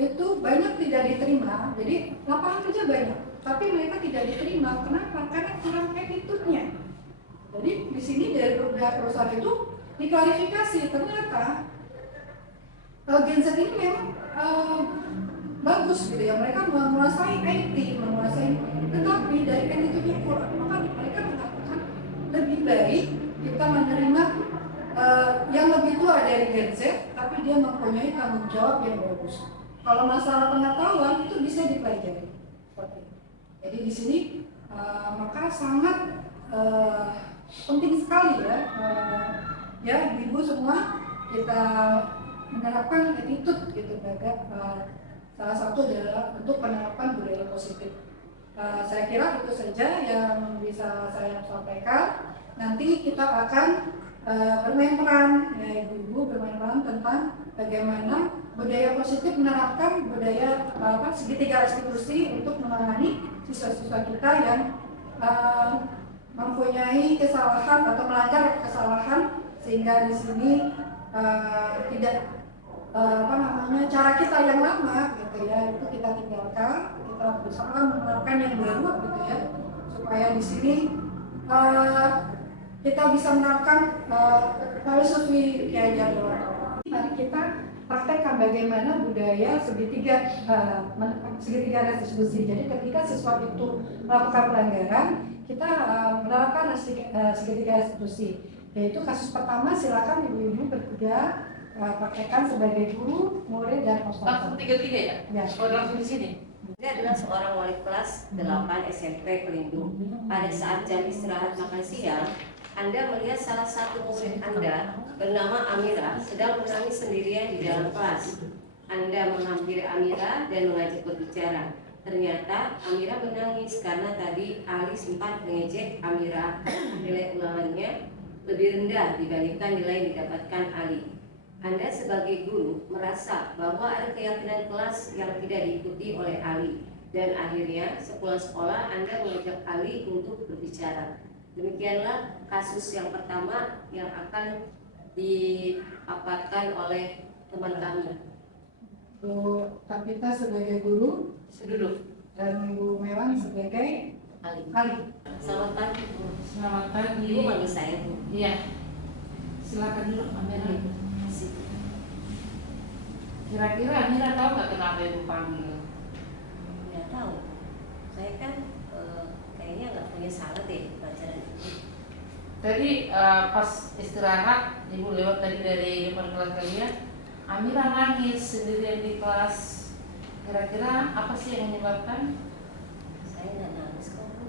itu banyak tidak diterima. Jadi lapangan kerja banyak, tapi mereka tidak diterima. Kenapa? Karena kurang attitude-nya. Jadi di sini dari perusahaan itu diklarifikasi, ternyata Gen Z ini memang bagus gitu ya, mereka menguasai IT, tetapi dari attitude-nya kurang. Maka mereka mengatakan lebih baik kita menerima yang lebih tua dari Gen Z, tapi dia mempunyai tanggung jawab yang bagus. Kalau masalah pengetahuan itu bisa dipelajari. Jadi di sini maka sangat penting sekali ya ibu semua kita menerapkan attitude gitu, salah satu adalah untuk penerapan budaya positif. Saya kira itu saja yang bisa saya sampaikan. Nanti kita akan bermain peran, ya ibu-ibu bermain peran tentang bagaimana budaya positif menerapkan budaya segitiga restitusi untuk menangani siswa-siswa kita yang mempunyai kesalahan atau melanggar kesalahan, sehingga di sini tidak cara kita yang lama gitu ya, itu kita tinggalkan, kita berusaha menerapkan yang baru gitu ya, supaya di sini kita bisa menerapkan filosofi Kiai Jarwo. Mari kita praktekkan bagaimana budaya segitiga restitusi. Jadi ketika siswa itu melakukan pelanggaran, kita menerapkan segitiga restitusi. Yaitu kasus pertama, silakan ibu-ibu bertiga praktekkan sebagai guru, murid, dan Langsung konsultan. tiga-tiga ya? Ya. Oh, langsung di sini. Saya adalah seorang wali kelas 8 SMP Pelindung. Pada saat jam istirahat makan siang, Anda melihat salah satu murid Anda bernama Amira sedang menangis sendirian di dalam kelas. Anda menghampiri Amira dan mengajak berbicara. Ternyata Amira menangis karena tadi Ali sempat mengejek Amira. Nilai ulangannya lebih rendah dibandingkan nilai yang didapatkan Ali. Anda sebagai guru merasa bahwa ada keyakinan kelas yang tidak diikuti oleh Ali, dan akhirnya sepulang sekolah Anda mengajak Ali untuk berbicara. Demikianlah kasus yang pertama yang akan dipaparkan oleh teman kami. Bu Kapita sebagai guru Duduk. dan Bu Mewan sebagai Ali. Selamat pagi, Bu. Selamat pagi. Ibu manggil saya, Bu. Iya. Silakan dulu, Amira. Kira-kira Amira tahu nggak kenapa ibu panggil? Nggak tahu. Saya kan kayaknya nggak punya salah deh pelajaran itu. Tadi pas istirahat, ibu lewat tadi dari depan kelas kalian, Amira nangis sendirian di kelas. Kira-kira apa sih yang menyebabkan? Saya nggak nangis kok, Bu.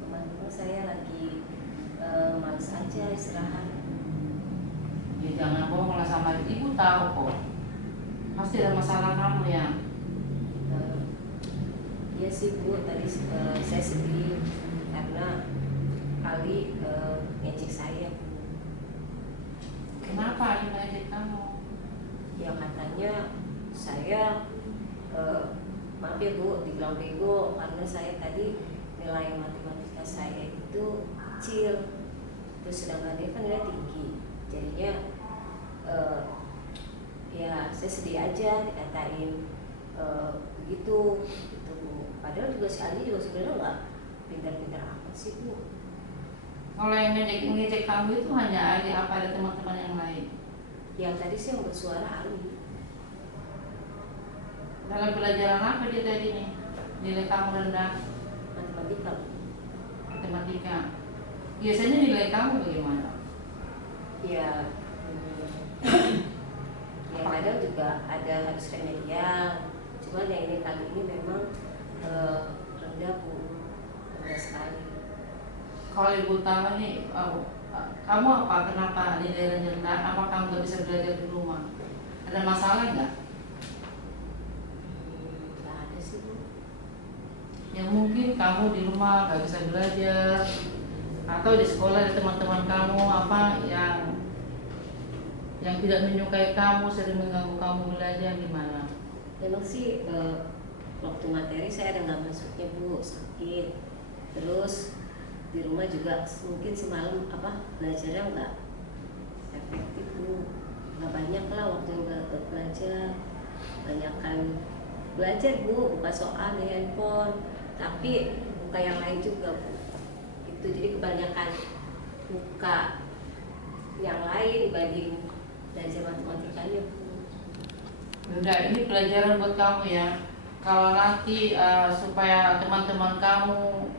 Cuma dulu saya lagi males aja istirahat. Ya jangan bohong lah sama ibu, tahu kok. Pasti ada masalah kamu ya. Iya sih, Bu, tadi saya sedih karena Ali ngejek saya, Bu. Kenapa Ali ngejek kamu? Ya katanya saya maaf ya, Bu, dibilang bego karena saya tadi nilai matematika saya itu kecil, terus sedangkan dia kan nilai tinggi, jadinya ya saya sedih aja dikatain begitu gitu, Bu. Padahal juga si Ali juga sebenarnya nggak pintar-pintar amat sih, Bu. Kalau yang ngejek kamu itu hanya Ali, apa ada teman-teman yang lain? Yang tadi sih yang bersuara Ali. Dalam pelajaran apa dia tadi nih? Nilai kamu rendah Matematika, Bu. matematika. Biasanya nilai kamu bagaimana? Ya ya kadang juga ada harus remedial, cuman yang ini kali ini memang rendah, Bu, rendah sekali. Kalau ibu tahu nih, kamu apa? Kenapa nilai rendah? Apa kamu gak bisa belajar di rumah? Ada masalah nggak? Nggak ada sih, Bu. Yang mungkin kamu di rumah gak bisa belajar, Atau di sekolah ada teman-teman kamu apa yang tidak menyukai kamu, sering mengganggu kamu belajar, gimana? Memang sih waktu materi saya ada nggak masuknya Bu, sakit. Terus di rumah juga mungkin semalam belajarnya nggak efektif Bu, nggak banyak lah waktu yang belajar, banyakkan belajar Bu, buka soal di handphone, tapi buka yang lain juga Bu. Itu jadi kebanyakan buka yang lain dibanding belajar matematikanya Bu. Udah, ini pelajaran buat kamu ya. Kalau nanti supaya teman-teman kamu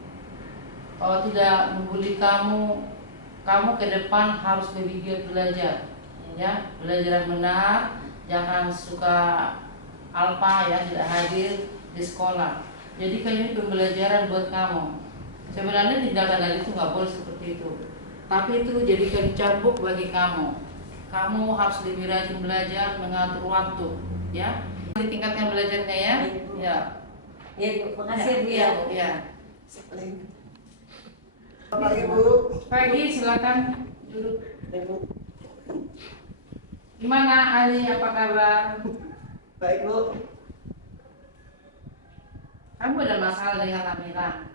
tidak membuli kamu ke depan harus lebih giat belajar, ya. Belajar yang benar, jangan suka alpa ya, tidak hadir di sekolah. Jadi ini pembelajaran buat kamu. Sebenarnya tindakan dari itu nggak boleh seperti itu, tapi itu jadikan cambuk bagi kamu. Kamu harus lebih rajin belajar, mengatur waktu, ya. Ditingkatkan belajarnya ya. Ya. Ya Bu, makasih Bu ya. Ya. Selamat Ibu. Pagi, silakan duduk. Gimana Ali, apa kabar? Baik Bu. Kamu ada masalah dengan Amira?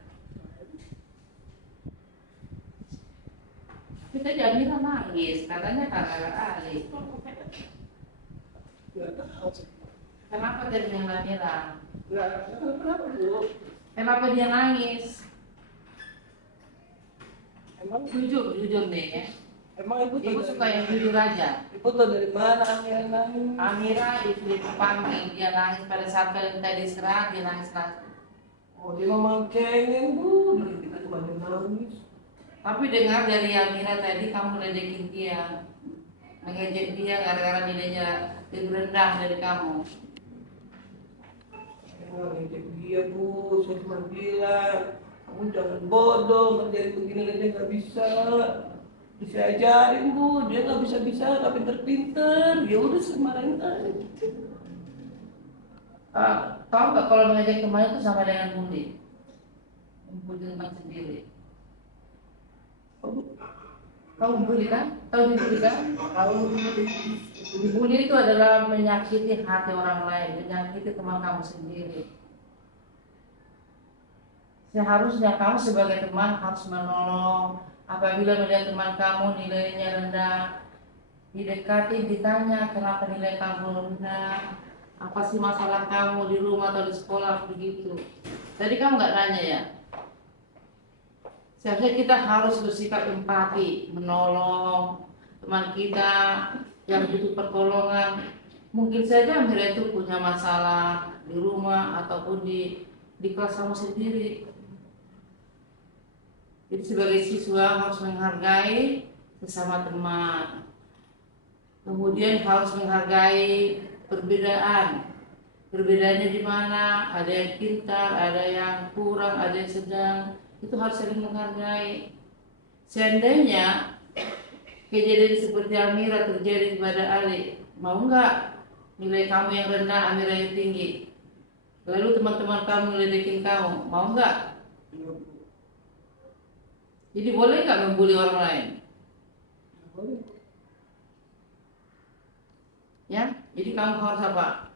Kita Amira nangis, katanya karena Ali. Kenapa dia dengan Amira? Kenapa Bu? Kenapa dia nangis? Emang Jujur nih ya. Ibu Ibu suka yang jujur aja. Ibu tahu dari mana Amira nangis? Amira itu dipanggil, dia nangis pada saat kalian tadi istirahat, dia nangis. Oh, dia memang cengeng Bu, dari kita cuma dia nangis. Tapi dengar dari Amira tadi kamu ledekin dia, mengejek dia gara-gara nilainya lebih rendah dari kamu. Saya ngejek dia Bu, saya cuma bilang kamu jangan bodoh, ngerjain begini aja nggak bisa. Bisa ajarin Bu, dia nggak bisa, nggak pinter-pinter. Ya udah saya marahin aja. Tahu nggak kalau mengejek teman itu sama dengan bully? Membuli teman sendiri. Tahu bully kan? Tahu bully kan? Bully itu adalah menyakiti hati orang lain, menyakiti teman kamu sendiri. Seharusnya kamu sebagai teman harus menolong. Apabila melihat teman kamu nilainya rendah, didekati, ditanya kenapa nilai kamu rendah, apa sih masalah kamu di rumah atau di sekolah, begitu. Tadi kamu nggak nanya ya? Seharusnya kita harus bersikap empati, menolong teman kita yang butuh pertolongan. Mungkin saja Amira itu punya masalah di rumah ataupun di kelas kamu sendiri. Jadi sebagai siswa harus menghargai sesama teman. Kemudian harus menghargai perbedaan. Perbedaannya di mana? Ada yang pintar, ada yang kurang, ada yang sedang. Itu harus saling menghargai. Seandainya kejadian seperti Amira terjadi kepada Ali, mau nggak nilai kamu yang rendah, Amira yang tinggi? Lalu teman-teman kamu ngeledekin kamu, mau nggak? Jadi boleh nggak membuli orang lain? Ya, jadi kamu harus apa?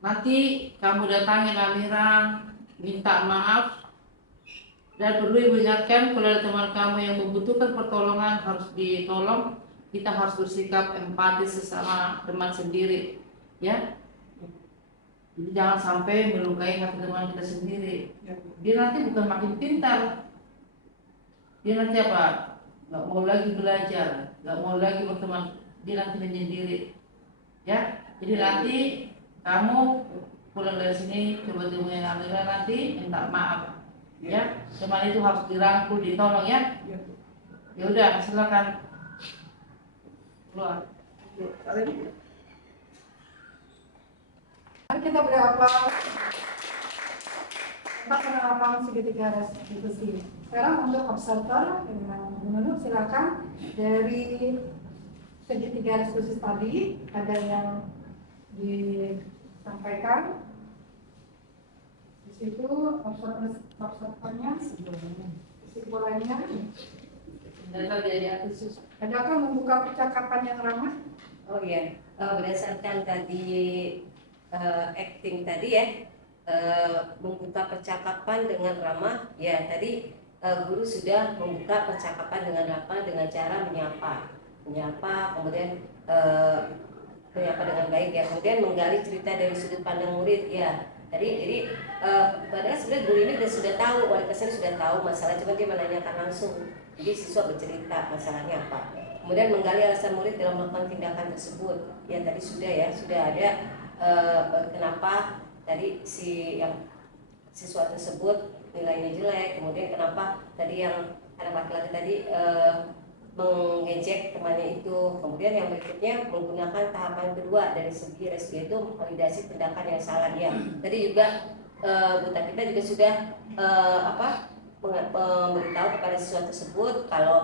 Nanti kamu datangin Amira, minta maaf, dan perlu ingatkan kalau ada teman kamu yang membutuhkan pertolongan harus ditolong. Kita harus bersikap empati sesama teman sendiri, ya. Jadi jangan sampai melukai hati teman kita sendiri. Dia nanti bukan makin pintar. Dia nanti apa? Nggak mau lagi belajar, nggak mau lagi berteman. Dia nanti menyendiri, ya. Jadi nanti kamu pulang dari sini coba temuin Amira, nanti minta maaf, ya. Teman itu harus dirangkul, ditolong, ya. Ya udah, silakan keluar. Mari kita berapa tentang penerapan segitiga restitusi. Sekarang untuk observer dengan menurut silakan dari segitiga restitusi tadi ada yang disampaikan. Di situ observernya kesimpulannya Atau jadi khusus. Adakah membuka percakapan yang ramah? Oh iya, berdasarkan tadi acting tadi ya, membuka percakapan dengan ramah. Ya tadi guru sudah membuka percakapan dengan ramah dengan cara menyapa, kemudian menyapa dengan baik ya, kemudian menggali cerita dari sudut pandang murid ya. Jadi padahal sebenarnya guru ini sudah tahu, wali kelasnya sudah tahu masalah, cuma dia menanyakan langsung. Jadi siswa bercerita masalahnya apa. Kemudian menggali alasan murid dalam melakukan tindakan tersebut. Ya tadi sudah ada kenapa tadi yang siswa tersebut nilainya jelek. Kemudian kenapa tadi yang anak laki-laki tadi mengejek temannya itu. Kemudian yang berikutnya menggunakan tahapan kedua dari segi resiko itu validasi tindakan yang salah ya. Tadi juga Bu Tavita juga sudah memberitahu kepada siswa tersebut kalau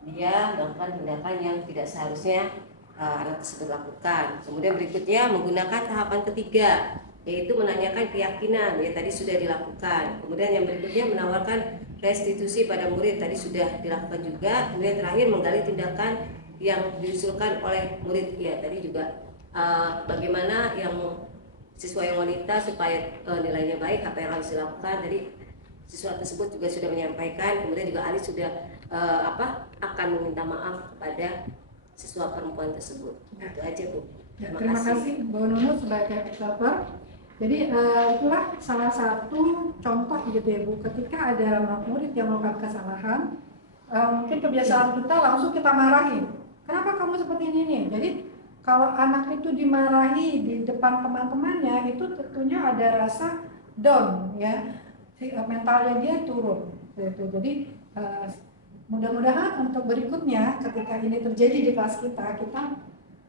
dia melakukan tindakan yang tidak seharusnya anak tersebut lakukan. Kemudian berikutnya menggunakan tahapan ketiga, yaitu menanyakan keyakinan, ya tadi sudah dilakukan. Kemudian yang berikutnya menawarkan restitusi pada murid, tadi sudah dilakukan juga. Kemudian terakhir menggali tindakan yang diusulkan oleh murid, ya tadi juga bagaimana yang siswa yang wanita supaya nilainya baik, apa yang harus dilakukan. Tadi siswa tersebut juga sudah menyampaikan. Kemudian juga Ali sudah akan meminta maaf kepada siswa perempuan tersebut. Itu aja Bu. Terima kasih Bu Nunu sebagai eksaper. Jadi itulah salah satu contoh gitu ya Bu, ketika ada murid yang melakukan kesalahan, mungkin kebiasaan kita langsung kita marahin. Kenapa kamu seperti ini nih? Jadi kalau anak itu dimarahi di depan teman-temannya, itu tentunya ada rasa down ya, mentalnya dia turun. Gitu. Jadi mudah-mudahan untuk berikutnya ketika ini terjadi di kelas kita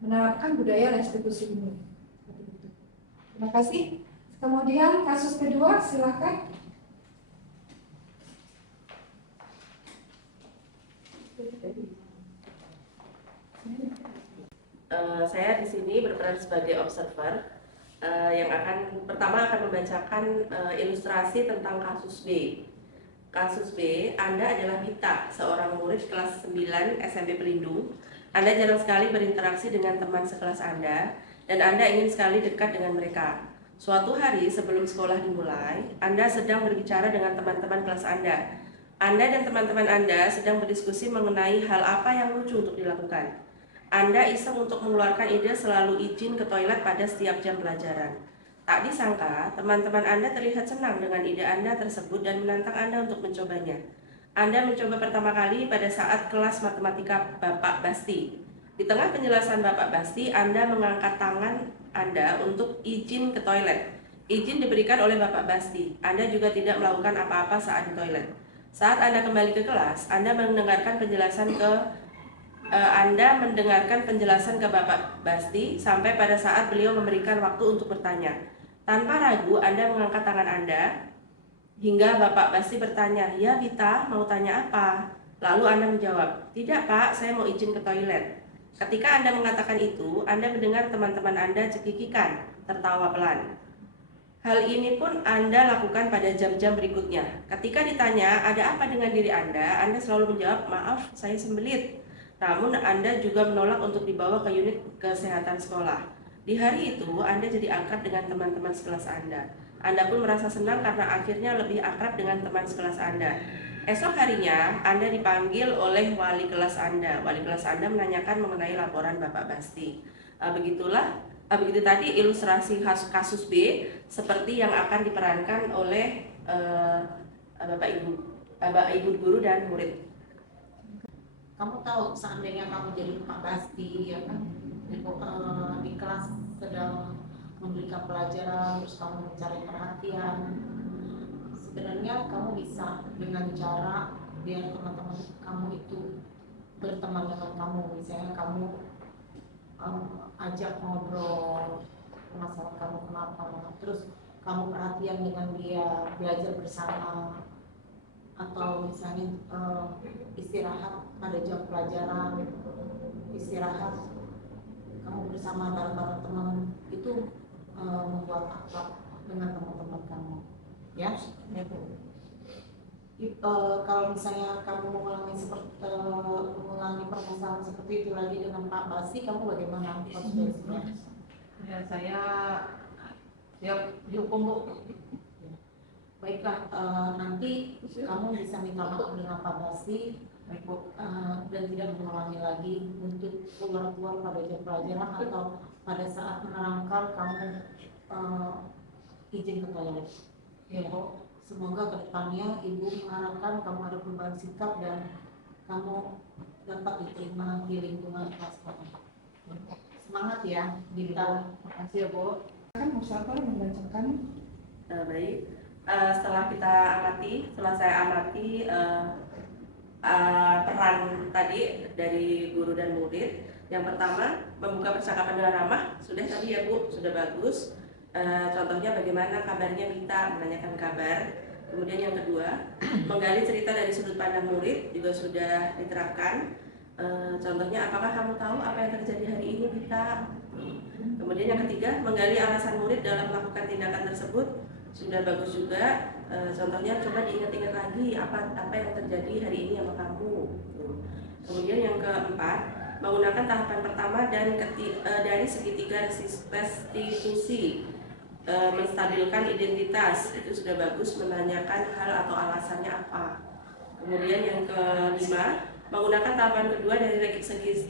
menerapkan budaya restitusi ini. Terima kasih. Kemudian kasus kedua, silakan. Saya di sini berperan sebagai observer yang pertama akan membacakan ilustrasi tentang kasus B. Kasus B, Anda adalah Vita, seorang murid kelas 9 SMP Pelindung. Anda jarang sekali berinteraksi dengan teman sekelas Anda, dan Anda ingin sekali dekat dengan mereka. Suatu hari sebelum sekolah dimulai, Anda sedang berbicara dengan teman-teman kelas Anda. Anda dan teman-teman Anda sedang berdiskusi mengenai hal apa yang lucu untuk dilakukan. Anda iseng untuk mengeluarkan ide selalu izin ke toilet pada setiap jam pelajaran. Tak disangka, teman-teman Anda terlihat senang dengan ide Anda tersebut dan menantang Anda untuk mencobanya. Anda mencoba pertama kali pada saat kelas matematika Bapak Basti. Di tengah penjelasan Bapak Basti, Anda mengangkat tangan Anda untuk izin ke toilet. Izin diberikan oleh Bapak Basti. Anda juga tidak melakukan apa-apa saat di toilet. Saat Anda kembali ke kelas, Anda mendengarkan penjelasan ke Bapak Basti sampai pada saat beliau memberikan waktu untuk bertanya. Tanpa ragu, Anda mengangkat tangan Anda hingga Bapak Basti bertanya, "Ya Vita, mau tanya apa?" Lalu Anda menjawab, "Tidak Pak, saya mau izin ke toilet." Ketika Anda mengatakan itu, Anda mendengar teman-teman Anda cekikikan, tertawa pelan. Hal ini pun Anda lakukan pada jam-jam berikutnya. Ketika ditanya, "Ada apa dengan diri Anda?" Anda selalu menjawab, "Maaf, saya sembelit." Namun Anda juga menolak untuk dibawa ke unit kesehatan sekolah. Di hari itu, Anda jadi akrab dengan teman-teman sekelas Anda. Anda pun merasa senang karena akhirnya lebih akrab dengan teman sekelas Anda. Esok harinya, Anda dipanggil oleh wali kelas Anda. Wali kelas Anda menanyakan mengenai laporan Bapak Basti. Begitu tadi ilustrasi kasus B seperti yang akan diperankan oleh Bapak Ibu guru dan murid. Kamu tahu seandainya kamu jadi Pak Basti ya kan, di kelas sedang memberikan pelajaran terus kamu mencari perhatian, sebenarnya kamu bisa dengan cara biar teman-teman kamu itu berteman dengan kamu. Misalnya kamu ajak ngobrol masalah kamu kenapa, terus kamu perhatian dengan dia, belajar bersama, atau misalnya istirahat pada jam pelajaran, istirahat kamu bersama bareng-bareng teman, itu membuat akrab dengan teman-teman kamu, ya. kalau misalnya kamu mengulangi permasalahan seperti itu lagi dengan Pak Basi, kamu bagaimana konsekuensinya? Ya, saya siap dihukum, Bu. Baiklah, nanti kamu bisa minta maaf dengan Pak Basi dan tidak mengulangi lagi untuk keluar pada jam pelajaran atau pada saat menerangkan kamu izin ke toilet. Ya, Bu. Semoga kedepannya Ibu mengharapkan kamu ada perubahan sikap dan kamu dapat diterima di lingkungan kelas kamu. Semangat ya, Dita. Makasih ya, Bu. Kan usahakan membacakan. Baik. Setelah saya amati peran tadi dari guru dan murid. Yang pertama, membuka percakapan dengan ramah. Sudah tadi ya Bu, sudah bagus. Contohnya bagaimana kabarnya Mita, menanyakan kabar. Kemudian yang kedua, menggali cerita dari sudut pandang murid juga sudah diterapkan. Contohnya, apakah kamu tahu apa yang terjadi hari ini Mita? Kemudian yang ketiga, menggali alasan murid dalam melakukan tindakan tersebut sudah bagus juga. Contohnya, coba diingat-ingat lagi apa yang terjadi hari ini sama kamu. Kemudian yang keempat, menggunakan tahapan pertama dari segitiga restitusi, menstabilkan identitas, itu sudah bagus, menanyakan hal atau alasannya apa. Kemudian yang kelima, menggunakan tahapan kedua dari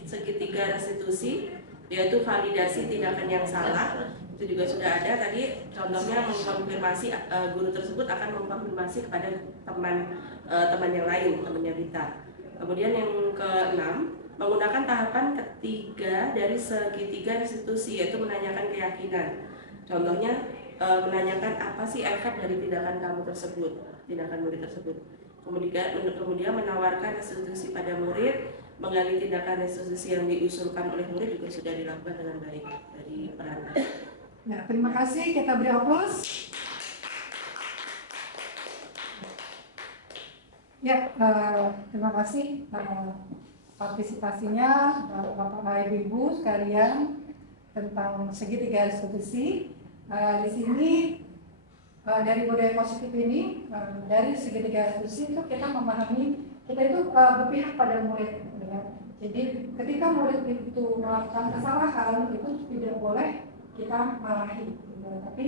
segitiga restitusi, yaitu validasi tindakan yang salah. Itu juga sudah ada tadi, contohnya mengkonfirmasi, guru tersebut akan mengkonfirmasi kepada teman yang lain, temannya Vita. Kemudian yang keenam, menggunakan tahapan ketiga dari segitiga restitusi, yaitu menanyakan keyakinan. Contohnya, menanyakan apa sih efek dari tindakan kamu tersebut, tindakan murid tersebut. Kemudian menawarkan restitusi pada murid, menggali tindakan restitusi yang diusulkan oleh murid juga sudah dilakukan dengan baik dari peran. Ya, terima kasih, kita beri aplaus. Ya, terima kasih partisipasinya Bapak Ibu sekalian tentang segitiga restitusi. Di sini dari budaya positif ini, dari segitiga restitusi itu kita memahami kita itu berpihak pada murid. Ya. Jadi ketika murid itu melakukan kesalahan itu tidak boleh kita marahi. Tapi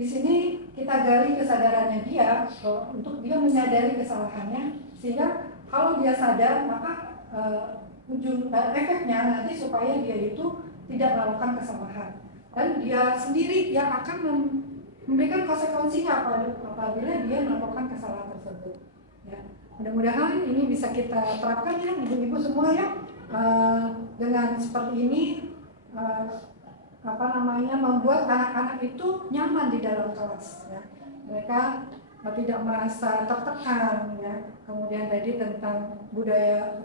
di sini kita gali kesadarannya dia untuk dia menyadari kesalahannya, sehingga kalau dia sadar maka efeknya nanti supaya dia itu tidak melakukan kesalahan dan dia sendiri yang akan memberikan konsekuensinya apabila dia melakukan kesalahan tersebut. Ya. Mudah-mudahan ini bisa kita terapkan ya ibu-ibu semua ya, dengan seperti ini membuat anak-anak itu nyaman di dalam kelas ya. Mereka tidak merasa tertekan ya. Kemudian tadi tentang budaya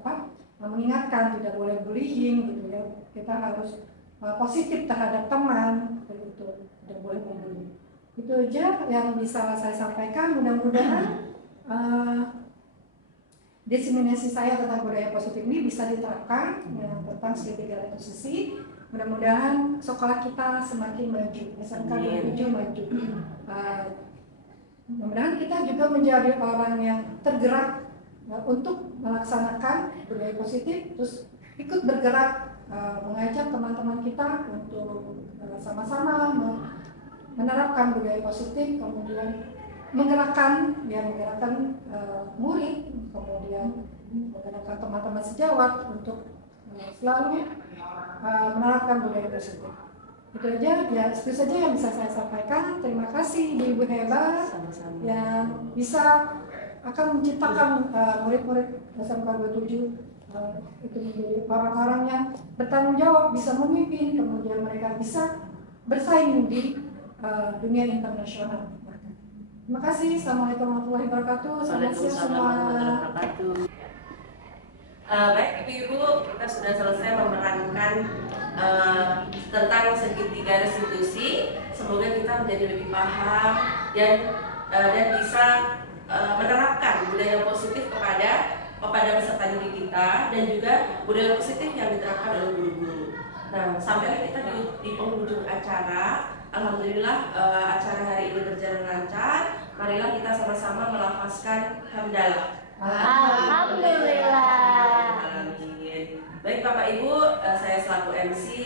mengingatkan tidak boleh bullying gitu ya. Kita harus positif terhadap teman begitu, tidak boleh membuli. Itu aja yang bisa saya sampaikan. Mudah-mudahan diseminasi saya tentang budaya positif ini bisa diterapkan ya, tentang segitiga restitusi. Mudah-mudahan sekolah kita semakin maju, SMK 27 maju. Mudah-mudahan kita juga menjadi orang yang tergerak untuk melaksanakan budaya positif, terus ikut bergerak mengajak teman-teman kita untuk sama-sama menerapkan budaya positif, kemudian menggerakkan murid, kemudian menggerakkan teman-teman sejawat untuk selalu menerapkan budaya positif. Itu aja ya, itu saja yang bisa saya sampaikan. Terima kasih ibu-ibu hebat yang bisa akan menciptakan murid-murid SMK 27 itu menjadi orang-orang yang bertanggung jawab, bisa memimpin, kemudian mereka bisa bersaing di dunia internasional. Terima kasih. Assalamualaikum warahmatullahi wabarakatuh. Selamat siang semua. Baik ibu-ibu, kita sudah selesai menerangkan tentang segitiga restitusi. Semoga kita menjadi lebih paham dan bisa menerapkan budaya positif kepada peserta didik kita dan juga budaya positif yang diterapkan oleh guru-guru. Nah, sampai kita di penghujung acara. Alhamdulillah acara hari ini berjalan lancar. Marilah kita sama sama-sama melafazkan hamdalah. Alhamdulillah. Amin. Baik Bapak Ibu, saya selaku MC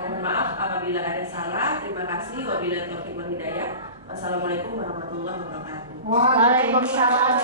mohon maaf apabila ada salah. Terima kasih. Wabillahi taufiq wal hidayah. Wassalamualaikum warahmatullahi wabarakatuh. Waalaikumsalam.